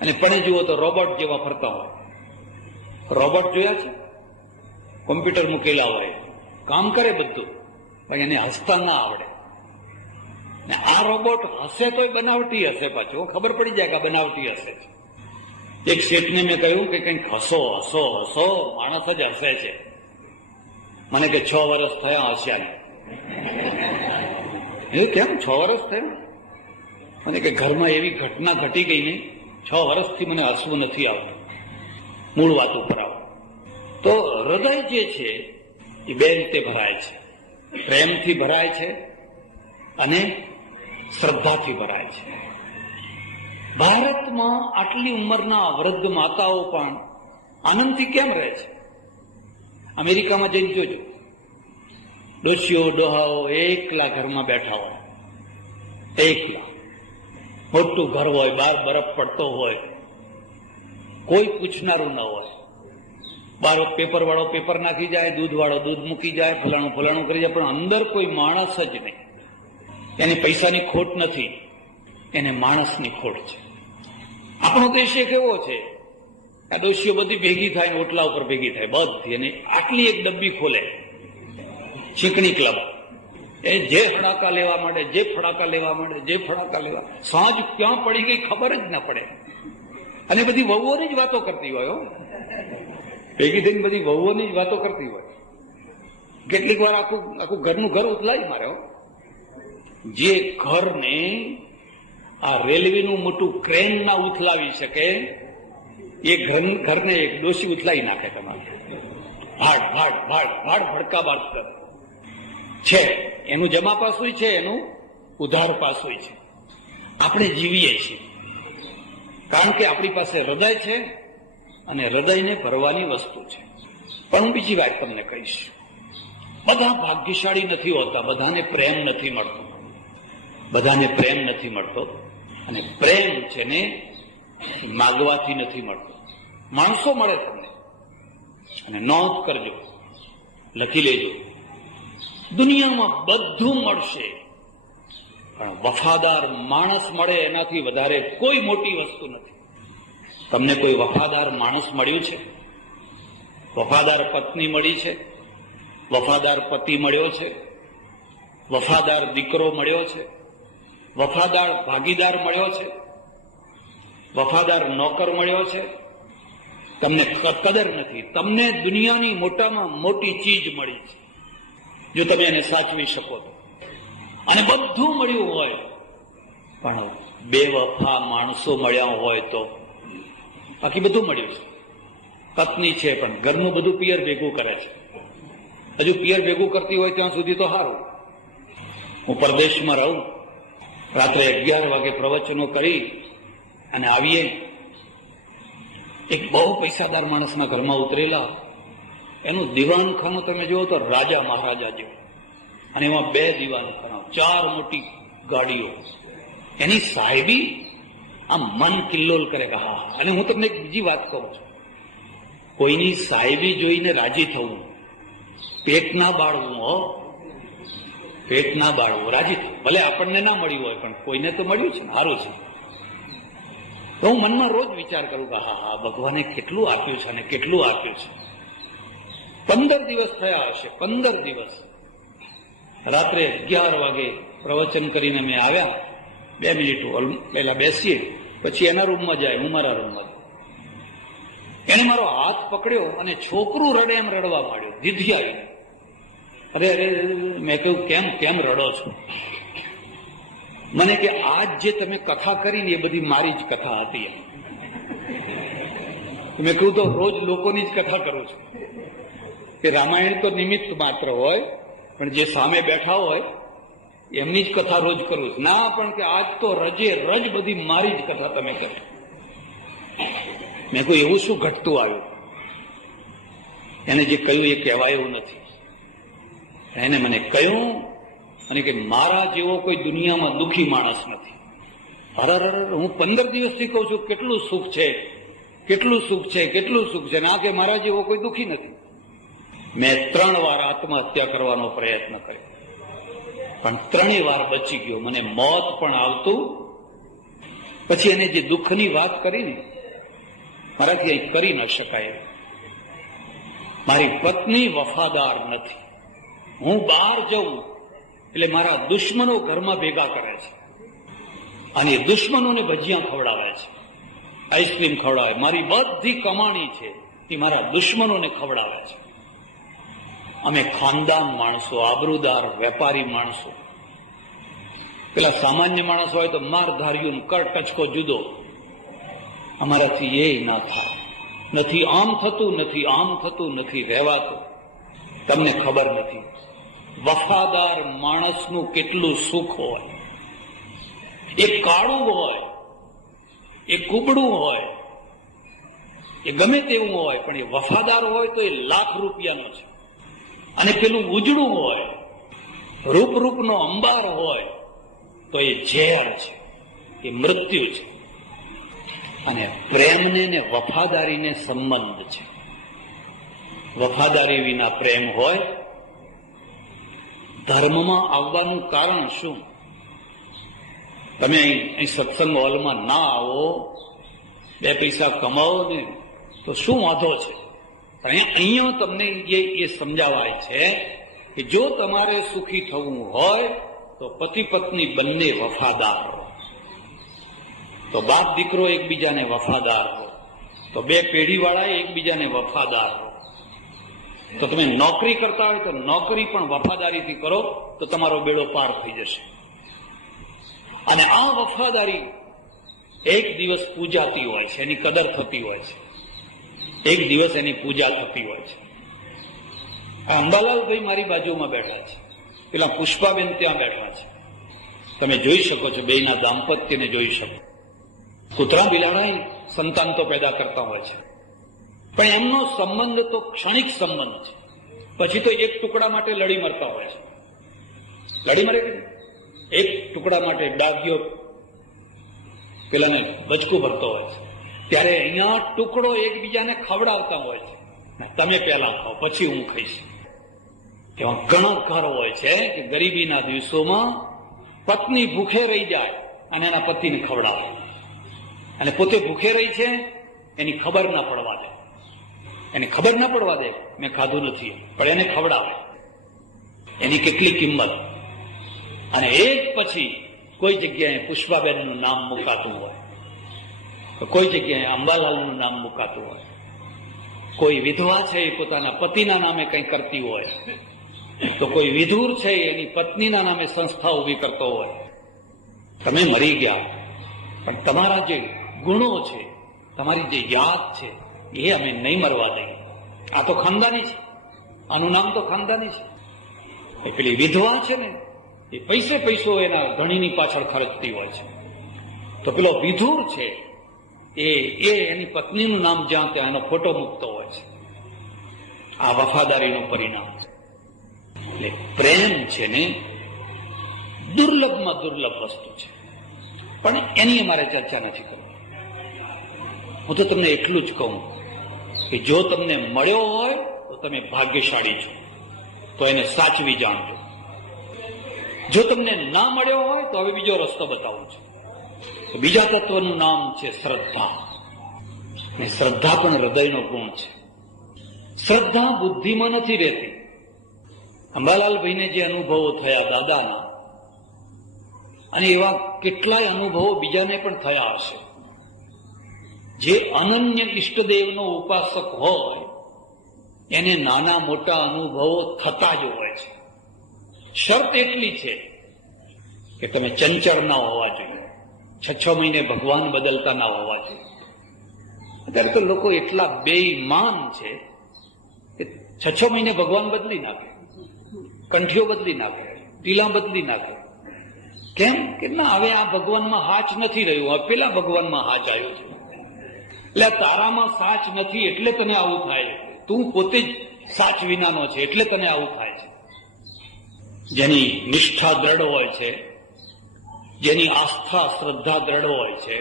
અને પણ જુઓ તો રોબોટ જેવા ફરતા હોય. રોબોટ જોયા છે? કોમ્પ્યુટર મૂકેલા હોય, કામ કરે બધું, પણ એને હસતા ના આવડે. ને આ રોબોટ હસે તોય બનાવટી હશે, પાછું ખબર પડી જાય કે બનાવટી હશે. એક શેઠને મેં કહ્યું કે કંઈક હસો હસો હસો, માણસ જ હસે છે. મને કે 6 વર્ષ થયા હસ્યા ને. એ કેમ 6 વર્ષ થયા? મને કે ઘરમાં એવી ઘટના ઘટી ગઈ ને 6 વર્ષથી મને હસવું નથી આવતું. મૂળ વાત ઉપર આવો તો હૃદય જે છે એ બે રીતે ભરાય છે, પ્રેમથી ભરાય છે અને શ્રદ્ધાથી ભરાય છે. ભારતમાં આટલી ઉંમરના વૃદ્ધ માતાઓ પણ આનંદથી કેમ રહે છે? અમેરિકામાં જઈને જોજો, ડોશીઓ ડોહાઓ એકલા ઘરમાં બેઠા હોય, એકલા. મોટું ઘર હોય, બહાર બરફ પડતો હોય, કોઈ પૂછનારું ન હોય. બહાર પેપર વાળો પેપર નાખી જાય, દૂધ વાળો દૂધ મૂકી જાય, ફલાણું ફલાણું કરી જાય, પણ અંદર કોઈ માણસ જ નહીં. એને પૈસાની ખોટ નથી, એને માણસની ખોટ છે. આપણો દેશ એક એવો છે, આ ડોશીઓ બધી ભેગી થાય ને ઓટલા ઉપર ભેગી થાય બધી, અને આટલી એક ડબ્બી ખોલે, ચીકણી ક્લબ. એ જે ફડાકા લેવા માંડે, જે ફડાકા લેવા માંડે, જે ફડાકા લેવા, સાંજ ક્યાં પડી ગઈ ખબર જ ના પડે. અને બધી વહુઓની જ વાતો કરતી હોય, ભેગી થઈને બધી વહુઓની જ વાતો કરતી હોય. કેટલીક વાર આખું ઘરનું ઘર ઉથલાઈ મારે. જે ઘરને આ રેલવેનું મોટું ક્રેન ના ઉથલાવી શકે એ ઘરને એક ડોશી ઉથલાઈ નાખે. તમારે ભાડ ભાડ ભાડ ભાડ ભડકા બાદ કરે છે. એનું જમા પાસું છે, એનું ઉધાર પાસું છે. આપણે જીવીએ છીએ કારણ કે આપણી પાસે હૃદય છે અને હૃદયને ભરવાની વસ્તુ છે. પણ હું બીજી વાત તમને કહીશ, બધા ભાગ્યશાળી નથી હોતા, બધાને પ્રેમ નથી મળતો, બધાને પ્રેમ નથી મળતો. અને પ્રેમ છે ને માગવાથી નથી મળતો. માણસો મળે તમને, અને નોંધ કરજો, લખી લેજો, દુનિયામાં બધું મળશે પણ વફાદાર માણસ મળે એનાથી વધારે કોઈ મોટી વસ્તુ નથી. તમને કોઈ વફાદાર માણસ મળ્યું છે? વફાદાર પત્ની મળી છે? વફાદાર પતિ મળ્યો છે? વફાદાર દીકરો મળ્યો છે? વફાદાર ભાગીદાર મળ્યો છે? વફાદાર નોકર મળ્યો છે? તમને કદર નથી. તમને દુનિયાની મોટામાં મોટી ચીજ મળી છે જો તમે એને સાચવી શકો તો. અને બધું મળ્યું હોય પણ બેવફા માણસો મળ્યા હોય તો. બાકી બધું મળ્યું છે. પત્ની છે પણ ઘરનું બધું પિયર ભેગું કરે છે. હજુ પિયર ભેગું કરતી હોય ત્યાં સુધી તો સારું. હું પરદેશમાં રહું, રાત્રે 11 વાગે પ્રવચનો કરી અને આવીએ, એક બહુ પૈસાદાર માણસના ઘરમાં ઉતરેલા. એનું દીવાનખાનું તમે જુઓ તો રાજા મહારાજા જેવું, અને એમાં 2 દીવાનખાના, 4 મોટી ગાડીઓ, એની સાહેબી આમ મન કિલ્લોલ કરે કે હા. અને હું તમને એક બીજી વાત કહું છું, કોઈની સાહેબી જોઈને રાજી થવું, પેટ ના બાળવું હો, પેટ ના બાળવું, રાજી થવું. ભલે આપણને ના મળ્યું હોય પણ કોઈને તો મળ્યું છે ને, સારું છે. તો હું મનમાં રોજ વિચાર કરું કે હા હા, ભગવાને કેટલું આપ્યું છે અને કેટલું આપ્યું છે. 15 દિવસ થયા હશે, 15 દિવસ. રાત્રે 11 વાગે પ્રવચન કરીને મેં આવ્યા, 2 મિનિટ પહેલા બેસીએ, પછી એના રૂમમાં જાય, હું મારા રૂમમાં. એને મારો હાથ પકડ્યો અને છોકરું રડે એમ રડવા માંડ્યો, દીધી આવી. અરે અરે, મેં કહ્યું કેમ કેમ રડો છો? મને કે આજ જે તમે કથા કરીને એ બધી મારી જ કથા હતી. મેં કહ્યું તો રોજ લોકોની જ કથા કરું છું કે રામાયણ તો નિમિત્ત માત્ર હોય, પણ જે સામે બેઠા હોય એમની જ કથા રોજ કરું છું. ના, પણ કે આજ તો રજે રજ બધી મારી જ કથા તમે કરી. મેં કહ્યું એવું શું ઘટતું આવ્યું? એને જે કહ્યું એ કહેવાય એવું નથી. એને મને કહ્યું અને કે મારા જેવો કોઈ દુનિયામાં દુઃખી માણસ નથી. અરે હું 15 દિવસથી કહું છું કેટલું સુખ છે, કેટલું સુખ છે, કેટલું સુખ છે, ના કે મારા જેવો કોઈ દુઃખી નથી. મેં 3 વાર આત્મહત્યા કરવાનો પ્રયત્ન કર્યો, પણ 3 વાર બચી ગયો. મને મોત પણ આવતું. પછી એને જે દુઃખની વાત કરી ને, મારાથી અહીં કરી ન શકાય. મારી પત્ની વફાદાર નથી. હું બહાર જઉં એટલે મારા દુશ્મનો ઘરમાં ભેગા કરે છે અને દુશ્મનોને ભજીયા ખવડાવે છે, આઈસ્ક્રીમ ખવડાવે. મારી બધી કમાણી છે એ મારા દુશ્મનોને ખવડાવે છે. અમે ખાનદાન માણસો, આબરૂદાર વેપારી માણસો. પેલા સામાન્ય માણસ હોય તો મારધાર્યું કચકો જુદો. અમારાથી એ ના થાય. નથી આમ થતું, નથી આમ થતું, નથી રહેવાતું. તમને ખબર નથી વફાદાર માણસનું કેટલું સુખ હોય. એ કાળું હોય, એ કુબડું હોય, એ ગમે તેવું હોય, પણ એ વફાદાર હોય તો એ લાખ રૂપિયાનો છે. અને પેલું ઉજળું હોય, રૂપનો અંબાર હોય તો એ ઝેર છે, એ મૃત્યુ છે. અને પ્રેમને ને વફાદારીને સંબંધ છે. વફાદારી વિના પ્રેમ હોય. ધર્મમાં આવવાનું કારણ શું? તમે અહીં સત્સંગ હોલમાં ના આવો, 2 પૈસા કમાવો ને તો શું વાંધો છે? અહીંયા તમને એ સમજાવાય છે કે જો તમારે સુખી થવું હોય તો પતિ પત્ની બંને વફાદાર હો, તો બાપ દીકરો એકબીજાને વફાદાર હો, તો 2 પેઢીવાળા એકબીજાને વફાદાર હો. તો તમે નોકરી કરતા હોય તો નોકરી પણ વફાદારીથી કરો તો તમારો બેડો પાર થઈ જશે. અને આ વફાદારી એક દિવસ પૂજાતી હોય છે, એની કદર થતી હોય છે, એક દિવસ એની પૂજા થતી હોય છે. આ અંબાલાલભાઈ મારી બાજુમાં બેઠા છે, પેલા પુષ્પાબેન ત્યાં બેઠા છે. તમે જોઈ શકો છો, બેયના દાંપત્યને જોઈ શકો. કૂતરા બિલાડા સંતાન તો પેદા કરતા હોય છે, પણ એમનો સંબંધ તો ક્ષણિક સંબંધ છે. પછી તો એક ટુકડા માટે લડી મરતા હોય છે. લડી મરે કે એક ટુકડા માટે ડાગ્યો પેલાને બચકું ભરતો હોય છે. ત્યારે અહીંયા ટુકડો એકબીજાને ખવડાવતા હોય છે. તમે પહેલા ખાઓ પછી હું ખાઈશ. એવા ઘણા ઘર હોય છે કે ગરીબીના દિવસોમાં પત્ની ભૂખે રહી જાય અને એના પતિને ખવડાવે, અને પોતે ભૂખે રહી છે એની ખબર ના પડવા દે. એને ખબર ના પડવા દે મેં ખાધું નથી, પણ એને ખવડાવે. એની કેટલી કિંમત. અને એ જ પછી કોઈ જગ્યાએ પુષ્પાબેનનું નામ મુકાતું હોય, તો કોઈ જગ્યાએ અંબાલાલનું નામ મુકાતું હોય. કોઈ વિધવા છે એ પોતાના પતિના નામે કંઈ કરતી હોય, તો કોઈ વિધુર છે એની પત્નીના નામે સંસ્થા ઊભી કરતો હોય. તમે મરી ગયા પણ તમારા જે ગુણો છે, તમારી જે યાદ છે, એ અમે નહીં મરવા દઈએ. આ તો ખાનદાની છે, આનું નામ તો ખાનદાની છે. એ પેલી વિધવા છે ને, એ પૈસો એના ધણીની પાછળ ખર્ચતી હોય છે. તો પેલો વિધુર છે એ એની પત્નીનું નામ જ્યાં ત્યાં એનો ફોટો મૂકતો હોય છે. આ વફાદારીનું પરિણામ છે. એટલે પ્રેમ છે ને દુર્લભમાં દુર્લભ વસ્તુ છે. પણ એની અમારે ચર્ચા નથી કરવી. હું તો તમને એટલું જ કહું કે જો તમને મળ્યો હોય તો તમે ભાગ્યશાળી છો, તો એને સાચવી જાણજો. જો તમને ના મળ્યો હોય તો હવે બીજો રસ્તો બતાવું છું. બીજા તત્વનું નામ છે શ્રદ્ધા. અને શ્રદ્ધા પણ હૃદયનો ગુણ છે. શ્રદ્ધા બુદ્ધિમાં નથી રહેતી. અંબાલાલભાઈને જે અનુભવો થયા દાદાના, અને એવા કેટલાય અનુભવો બીજાને પણ થયા હશે. જે અનન્ય ઈષ્ટદેવનો ઉપાસક હોય એને નાના મોટા અનુભવો થતા જ હોય છે. શરત એટલી છે કે તમે ચંચળ ના હોવા જોઈએ, 6 મહિને ભગવાન બદલતા ના હોવા જોઈએ. અત્યારે તો લોકો એટલા બેઈમાન છે કે 6 મહિને ભગવાન બદલી નાખે, કંઠીઓ બદલી નાખે, ટીલા બદલી નાખે. કેમ કે ના, હવે આ ભગવાનમાં હાચ નથી રહ્યું, હવે પેલા ભગવાનમાં હાચ આવ્યો છે. એટલે તારામાં સાચ નથી એટલે તને આવું થાય. તું પોતે જ સાચ વિનાનો છે એટલે તને આવું થાય છે. જેની નિષ્ઠા દ્રઢ હોય છે, જેની આસ્થા શ્રદ્ધા દ્રઢ હોય છે,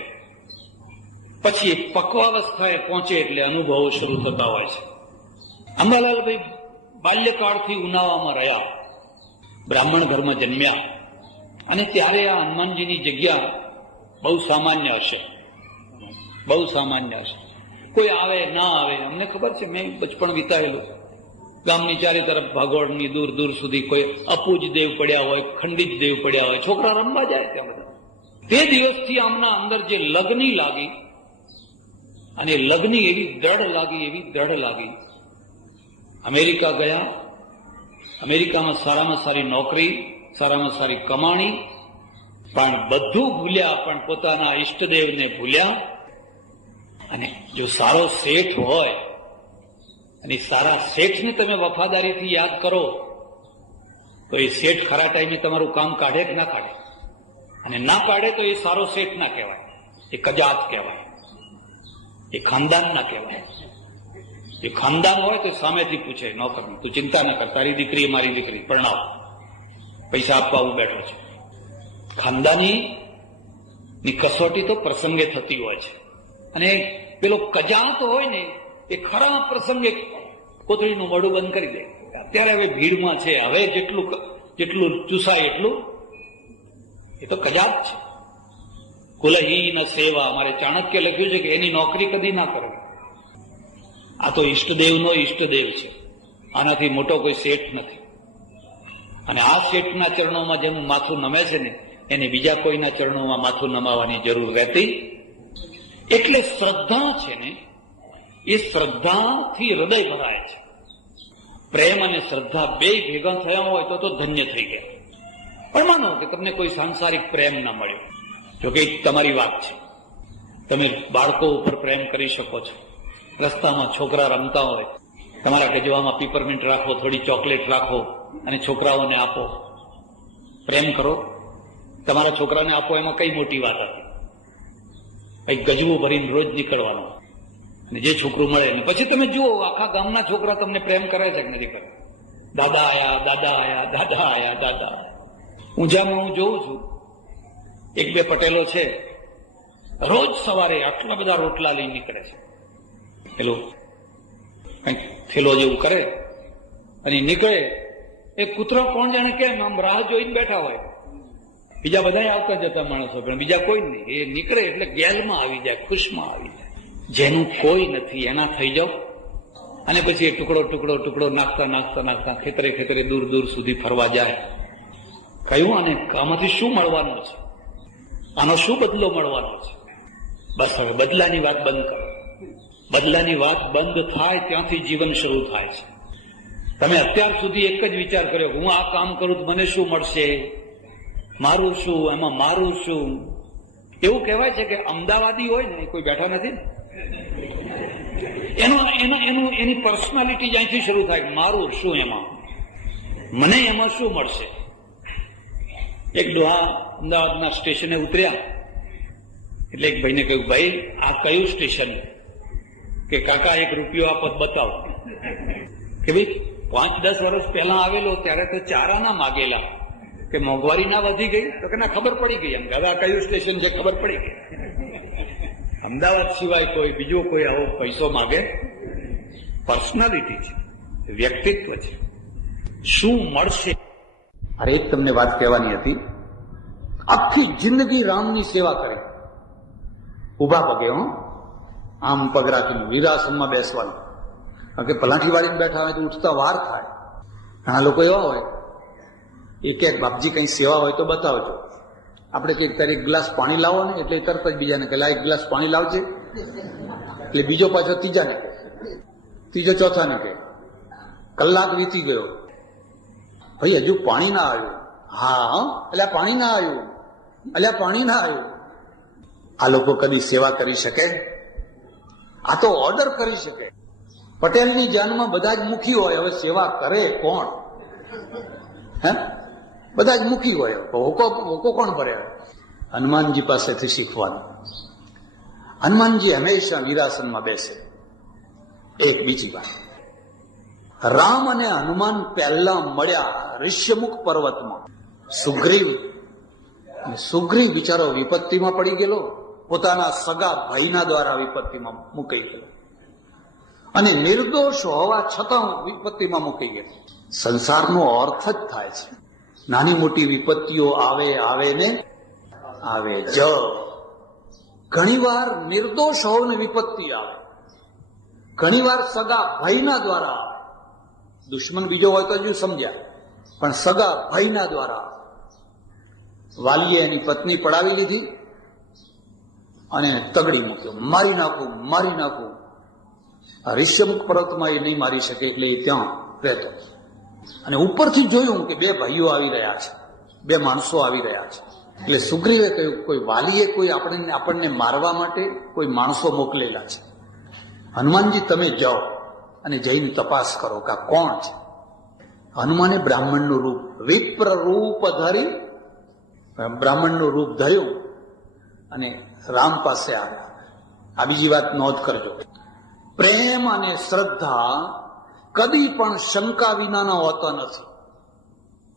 પછી પક્વાવસ્થાએ પહોંચે એટલે અનુભવો શરૂ થતા હોય છે. અંબાલાલભાઈ બાલ્યકાળથી ઉનાવામાં રહ્યા, બ્રાહ્મણ ઘરમાં જન્મ્યા, અને ત્યારે આ હનુમાનજીની જગ્યા બહુ સામાન્ય હશે, બહુ સામાન્ય હશે. કોઈ આવે ના આવે અમને ખબર છે, મેં બચપણ વિતાયેલું. ગામની ચારે તરફ ભાગોળની દૂર દૂર સુધી કોઈ અપૂજ દેવ પડ્યા હોય, ખંડિત દેવ પડ્યા હોય, છોકરા રમવા જાય ત્યાં બધા. તે દિવસથી આમના અંદર જે લગ્ની લાગી, અને લગ્ની એવી દ્રઢ લાગી, એવી દ્રઢ લાગી. અમેરિકા ગયા, અમેરિકામાં સારામાં સારી નોકરી, સારામાં સારી કમાણી, પણ બધું ભૂલ્યા, પણ પોતાના ઈષ્ટદેવને ભૂલ્યા. અને જો સારો શેઠ હોય અને સારા શેઠને તમે વફાદારીથી યાદ કરો તો એ શેઠ ખરા ટાઈમે તમારું કામ કાઢે કે ના કાઢે, અને ના પાડે તો એ સારો શેઠ ના કહેવાય, એ કજાત કહેવાય, એ ખાનદાન ના કહેવાય. એ ખાનદાન હોય તો સામેથી પૂછે નોકર, તું ચિંતા ના કર, તારી દીકરી મારી દીકરી, પરણાવ, પૈસા આપવા હું બેઠો છું. ખાનદાની ની કસોટી તો પ્રસંગે થતી હોય છે. અને પેલો કજાત હોય ને એ ખરા પ્રસંગે કોથળીનું મોઢું બંધ કરી દે. અત્યારે હવે ભીડમાં છે, હવે જેટલું ચૂસાય એટલું, એ તો કજાત છે. કુલહીન સેવા, અમારે ચાણક્ય લખ્યું છે કે એની નોકરી કદી ના કરવી. આ તો ઈષ્ટદેવનો ઈષ્ટદેવ છે, આનાથી મોટો કોઈ શેઠ નથી. અને આ શેઠના ચરણોમાં જેનું માથું નમે છે ને એને બીજા કોઈના ચરણોમાં માથું નમાવાની જરૂર રહેતી. એટલે શ્રદ્ધા છે ને, એ શ્રદ્ધાથી હૃદય ભરાય છે. પ્રેમ અને શ્રદ્ધા બે ભેગા થયા હોય તો ધન્ય થઈ ગયા. પણ માનો કે તમને કોઈ સાંસારિક પ્રેમ ના મળ્યો, જોકે તમારી વાત છે, તમે બાળકો ઉપર પ્રેમ કરી શકો છો. રસ્તામાં છોકરા રમતા હોય, તમારા ગજવામાં પીપરમિન્ટ રાખો, થોડી ચોકલેટ રાખો અને છોકરાઓને આપો, પ્રેમ કરો. તમારા છોકરાને આપો એમાં કઈ મોટી વાત હતી? કઈ ગજવું ભરીને રોજ નીકળવાનું, અને જે છોકરું મળે ને પછી તમે જુઓ આખા ગામના છોકરા તમને પ્રેમ કરે છે કે નથી કરે? દાદા આયા, દાદા આયા, દાદા આયા, દાદા આયા. ઊંઝામાં હું જોઉં છું, 1-2 પટેલો છે, રોજ સવારે આટલા બધા રોટલા લઈને નીકળે છે. પેલું કંઈક થેલો જેવું કરે અને નીકળે. એ કૂતરા કોણ જાણે કેમ આમ રાહ જોઈને બેઠા હોય, બીજા બધા આવતા જતા માણસો, પણ બીજા કોઈ નહીં. એ નીકળે એટલે ગેલમાં આવી જાય, ખુશમાં આવી જાય. જેનું કોઈ નથી એના થઈ જાવ, અને પછી એ ટુકડો ટુકડો ટુકડો નાખતા નાખતા નાખતા ખેતરે ખેતરે દૂર દૂર સુધી ફરવા જાય. કહ્યું, અને આમાંથી શું મળવાનું છે? આનો શું બદલો મળવાનો છે? બસ હવે બદલાની વાત બંધ કરો. બદલાની વાત બંધ થાય ત્યાંથી જીવન શરૂ થાય છે. તમે અત્યાર સુધી એક જ વિચાર કર્યો કે હું આ કામ કરું તો મને શું મળશે, મારું શું, એમાં મારું શું. એવું કહેવાય છે કે અમદાવાદી હોય ને, કોઈ બેઠા નથી ને, એની પર્સનાલિટી જ્યાંથી શરૂ થાય, મારું શું એમાં, મને એમાં શું મળશે. એક ડોહા અમદાવાદના સ્ટેશને ઉતર્યા એટલે એક ભાઈને કહ્યું, ભાઈ આ કયું સ્ટેશન? કે કાકા 1 રૂપિયો આપત બતાવો. કે ભાઈ 5-10 વર્ષ પહેલા આવેલો ત્યારે તો ચારાના માગેલા, કે મોંઘવારી ના વધી ગઈ? તો કે ના, ખબર પડી ગઈ. એમ હવે આ કયું સ્ટેશન છે ખબર પડી ગઈ. અમદાવાદ સિવાય કોઈ બીજો કોઈ આવો પૈસો માગે? પર્સનાલિટી છે, વ્યક્તિત્વ છે. શું મળશે? અરે એક તમને વાત કહેવાની હતી. આખી જિંદગી રામની સેવા કરી, ઉભા પગે, આમ પગ રાખીને વીરાસનમાં બેસવાનું. કારણ કે પલાઠી વાળીને બેઠા હોય તો ઉઠતા વાર થાય. ઘણા લોકો એવા હોય, એક બાપજી કઈ સેવા હોય તો બતાવજો. આપણે કઈક તારે એક ગ્લાસ પાણી લાવો ને એટલે તરત જ બીજાને કહે, એક ગ્લાસ પાણી લાવજે. એટલે બીજો પાછો ત્રીજાને કહે, ત્રીજો ચોથાને કહે. કલાક વીતી ગયો, ભાઈ હજુ પાણી ના આવ્યું. હા, એટલે પાણી ના આવ્યું, એટલે પાણી ના આવ્યું. આ લોકો કદી સેવા કરી શકે? આ તો ઓર્ડર કરી શકે. પટેલની જાનમાં બધા જ મુખી હોય, હવે સેવા કરે કોણ? હે, બધા જ મુખી હોય, હોકો કોણ ભરે? હનુમાનજી પાસેથી શીખવાનું. હનુમાનજી હંમેશા વીરાસનમાં બેસે. એક બીજી વાત, રામ અને હનુમાન પહેલા મળ્યા ઋષ્યમુખ પર્વતમાં. સુગ્રીવ બિચારો વિપત્તિમાં પડી ગયેલો, પોતાના સગા ભાઈના દ્વારા વિપત્તિમાં મુકાઈ ગયેલો, અને નિર્દોષ હોવા છતાં વિપત્તિમાં મુકાઈ ગયેલો. સંસારનો અર્થ જ થાય છે, નાની મોટી વિપત્તિઓ આવે ને આવે જ. ઘણી વાર નિર્દોષ હોવને વિપત્તિ આવે, ઘણી વાર સગા ભાઈના દ્વારા આવે. દુશ્મન બીજો હોય તો હજુ સમજ્યા, પણ સગા ભાઈના દ્વારા. વાલીએ એની પત્ની પડાવી લીધી અને તગડી મૂક્યો, મારી નાખું. ઋષ્યમુખ પર્વતમાં એ નહીં મારી શકે એટલે એ ત્યાં રહેતો. અને ઉપરથી જોયું કે બે ભાઈઓ આવી રહ્યા છે, બે માણસો આવી રહ્યા છે. એટલે સુગ્રીવે કહ્યું, કોઈ વાલીએ કોઈ આપણને મારવા માટે કોઈ માણસો મોકલેલા છે. હનુમાનજી તમે જાઓ અને જઈને તપાસ કરો કે આ કોણ છે. હનુમાને બ્રાહ્મણનું રૂપ, વિપ્ર રૂપ ધરી, બ્રાહ્મણનું રૂપ ધર્યું અને રામ પાસે આવ્યા. આ બીજી વાત નોંધ કરજો, પ્રેમ અને શ્રદ્ધા કદી પણ શંકા વિનાના હોતા નથી.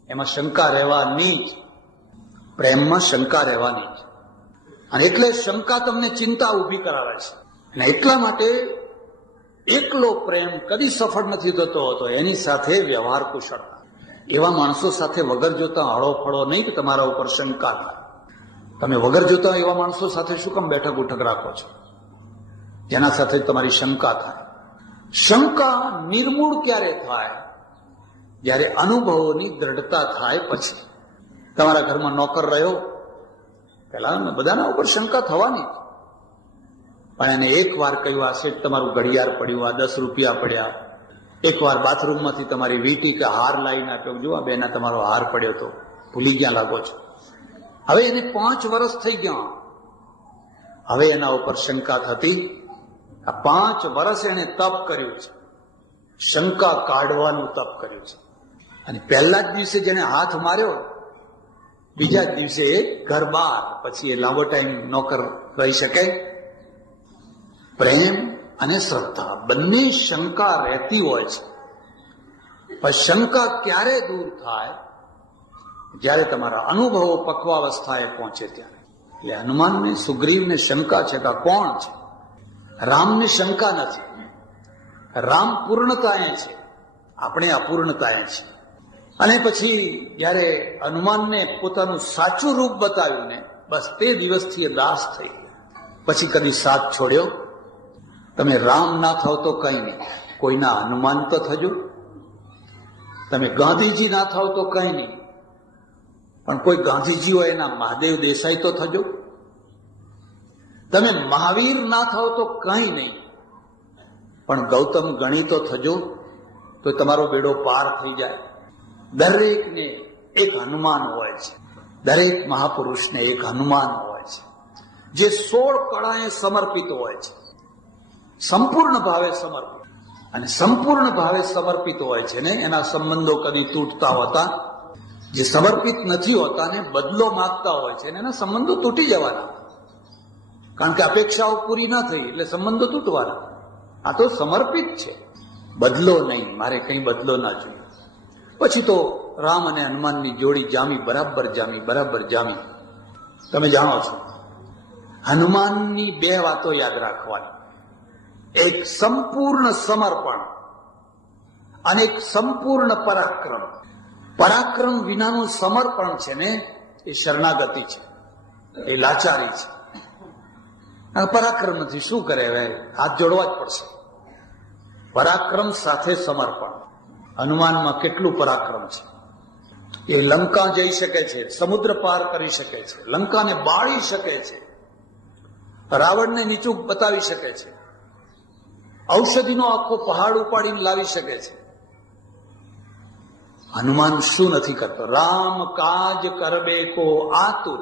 એમાં શંકા રહેવાની જ, પ્રેમમાં શંકા રહેવાની જ. અને એટલે શંકા તમને ચિંતા ઊભી કરાવે છે. અને એટલા માટે એકલો પ્રેમ કદી સફળ નથી થતો હોતો, એની સાથે વ્યવહાર કુશળતા. એવા માણસો સાથે વગર જોતા હળો ફળો નહીં કે તમારા ઉપર શંકા થાય. તમે વગર જોતા એવા માણસો સાથે શું કામ બેઠક ઉઠક રાખો છો, જેના સાથે તમારી શંકા થાય. શંકા નિર્મૂળ ક્યારે થાય? જ્યારે અનુભવોની દ્રઢતા થાય પછી. તમારા ઘરમાં નોકર રહ્યો, પેલા બધાના ઉપર શંકા થવાની, પણ એને એક વાર કહ્યું આ શેઠ તમારું ઘડિયાળ પડ્યું, આ 10 રૂપિયા પડ્યા. એક વાર બાથરૂમમાંથી તમારી વીંટી કે હાર લાવીને આપ્યો, જો આ બેના તમારો હાર પડ્યો તો ભૂલી ગયા લાગો છો. હવે એને 5 વર્ષ થઈ ગયા, હવે એના ઉપર શંકા થતી. આ 5 વર્ષ એને તપ કર્યું છે, શંકા કાઢવાનું તપ કર્યું છે. અને પહેલા જ દિવસે જેને હાથ માર્યો, બીજા જ દિવસે ઘર બહાર. પછી એ લાંબો ટાઈમ નોકર રહી શકે? પ્રેમ અને શ્રદ્ધા બંને શંકા રહેતી હોય છે, પણ શંકા ક્યારે દૂર થાય? જ્યારે તમારા અનુભવો પક્વાવસ્થાએ પહોંચે ત્યારે. એટલે હનુમાનને, સુગ્રીવને શંકા છે કે કોણ છે. રામને શંકા નથી. રામ પૂર્ણતાએ છે, આપણે અપૂર્ણતાએ છે. અને પછી જયારે હનુમાનને પોતાનું સાચું રૂપ બતાવ્યું ને, બસ તે દિવસથી એ દાસ થઈ ગયા. પછી કદી સાથ છોડ્યો? તમે રામ ના થાવ તો કઈ નહીં, કોઈના હનુમાન તો થજો. તમે ગાંધીજી ના થાવ તો કઈ નહીં, પણ કોઈ ગાંધીજી હોય એના મહાદેવ દેસાઈ તો થજો. તમે મહાવીર ના થાવ તો કઈ નહીં, પણ ગૌતમ ગણી તો થજો, તો તમારો બેડો પાર થઈ જાય. દરેકને એક હનુમાન હોય છે, દરેક મહાપુરુષને એક હનુમાન હોય છે, જે 16 કળાએ સમર્પિત હોય છે, સંપૂર્ણ ભાવે સમર્પિત. અને સંપૂર્ણ ભાવે સમર્પિત હોય છે ને એના સંબંધો કદી તૂટતા હોતા. જે સમર્પિત નથી હોતા ને બદલો માંગતા હોય છે ને એના સંબંધો તૂટી જવાના, કારણ કે અપેક્ષાઓ પૂરી ના થઈ એટલે સંબંધો તૂટવાના. આ તો સમર્પિત છે, બદલો નહીં, મારે કઈ બદલો ના જોઈએ. પછી તો રામ અને હનુમાનની જોડી જામી, બરાબર જામી. તમે જાણો છો, હનુમાનની બે વાતો યાદ રાખવાની, એક સંપૂર્ણ સમર્પણ અને એક સંપૂર્ણ પરાક્રમ. પરાક્રમ વિનાનું સમર્પણ છે ને એ શરણાગતિ છે, એ લાચારી છે. અને પરાક્રમ નથી, શું કરે? હવે હાથ જોડવા જ પડશે. પરાક્રમ સાથે સમર્પણ. હનુમાનમાં કેટલું પરાક્રમ છે! એ લંકા જઈ શકે છે, સમુદ્ર પાર કરી શકે છે, લંકાને બાળી શકે છે, રાવણને નીચું બતાવી શકે છે, ઔષધિનો આખો પહાડ ઉપાડીને લાવી શકે છે. હનુમાન શું નથી કરતો? રામ કાજ કરબે કો આતુર.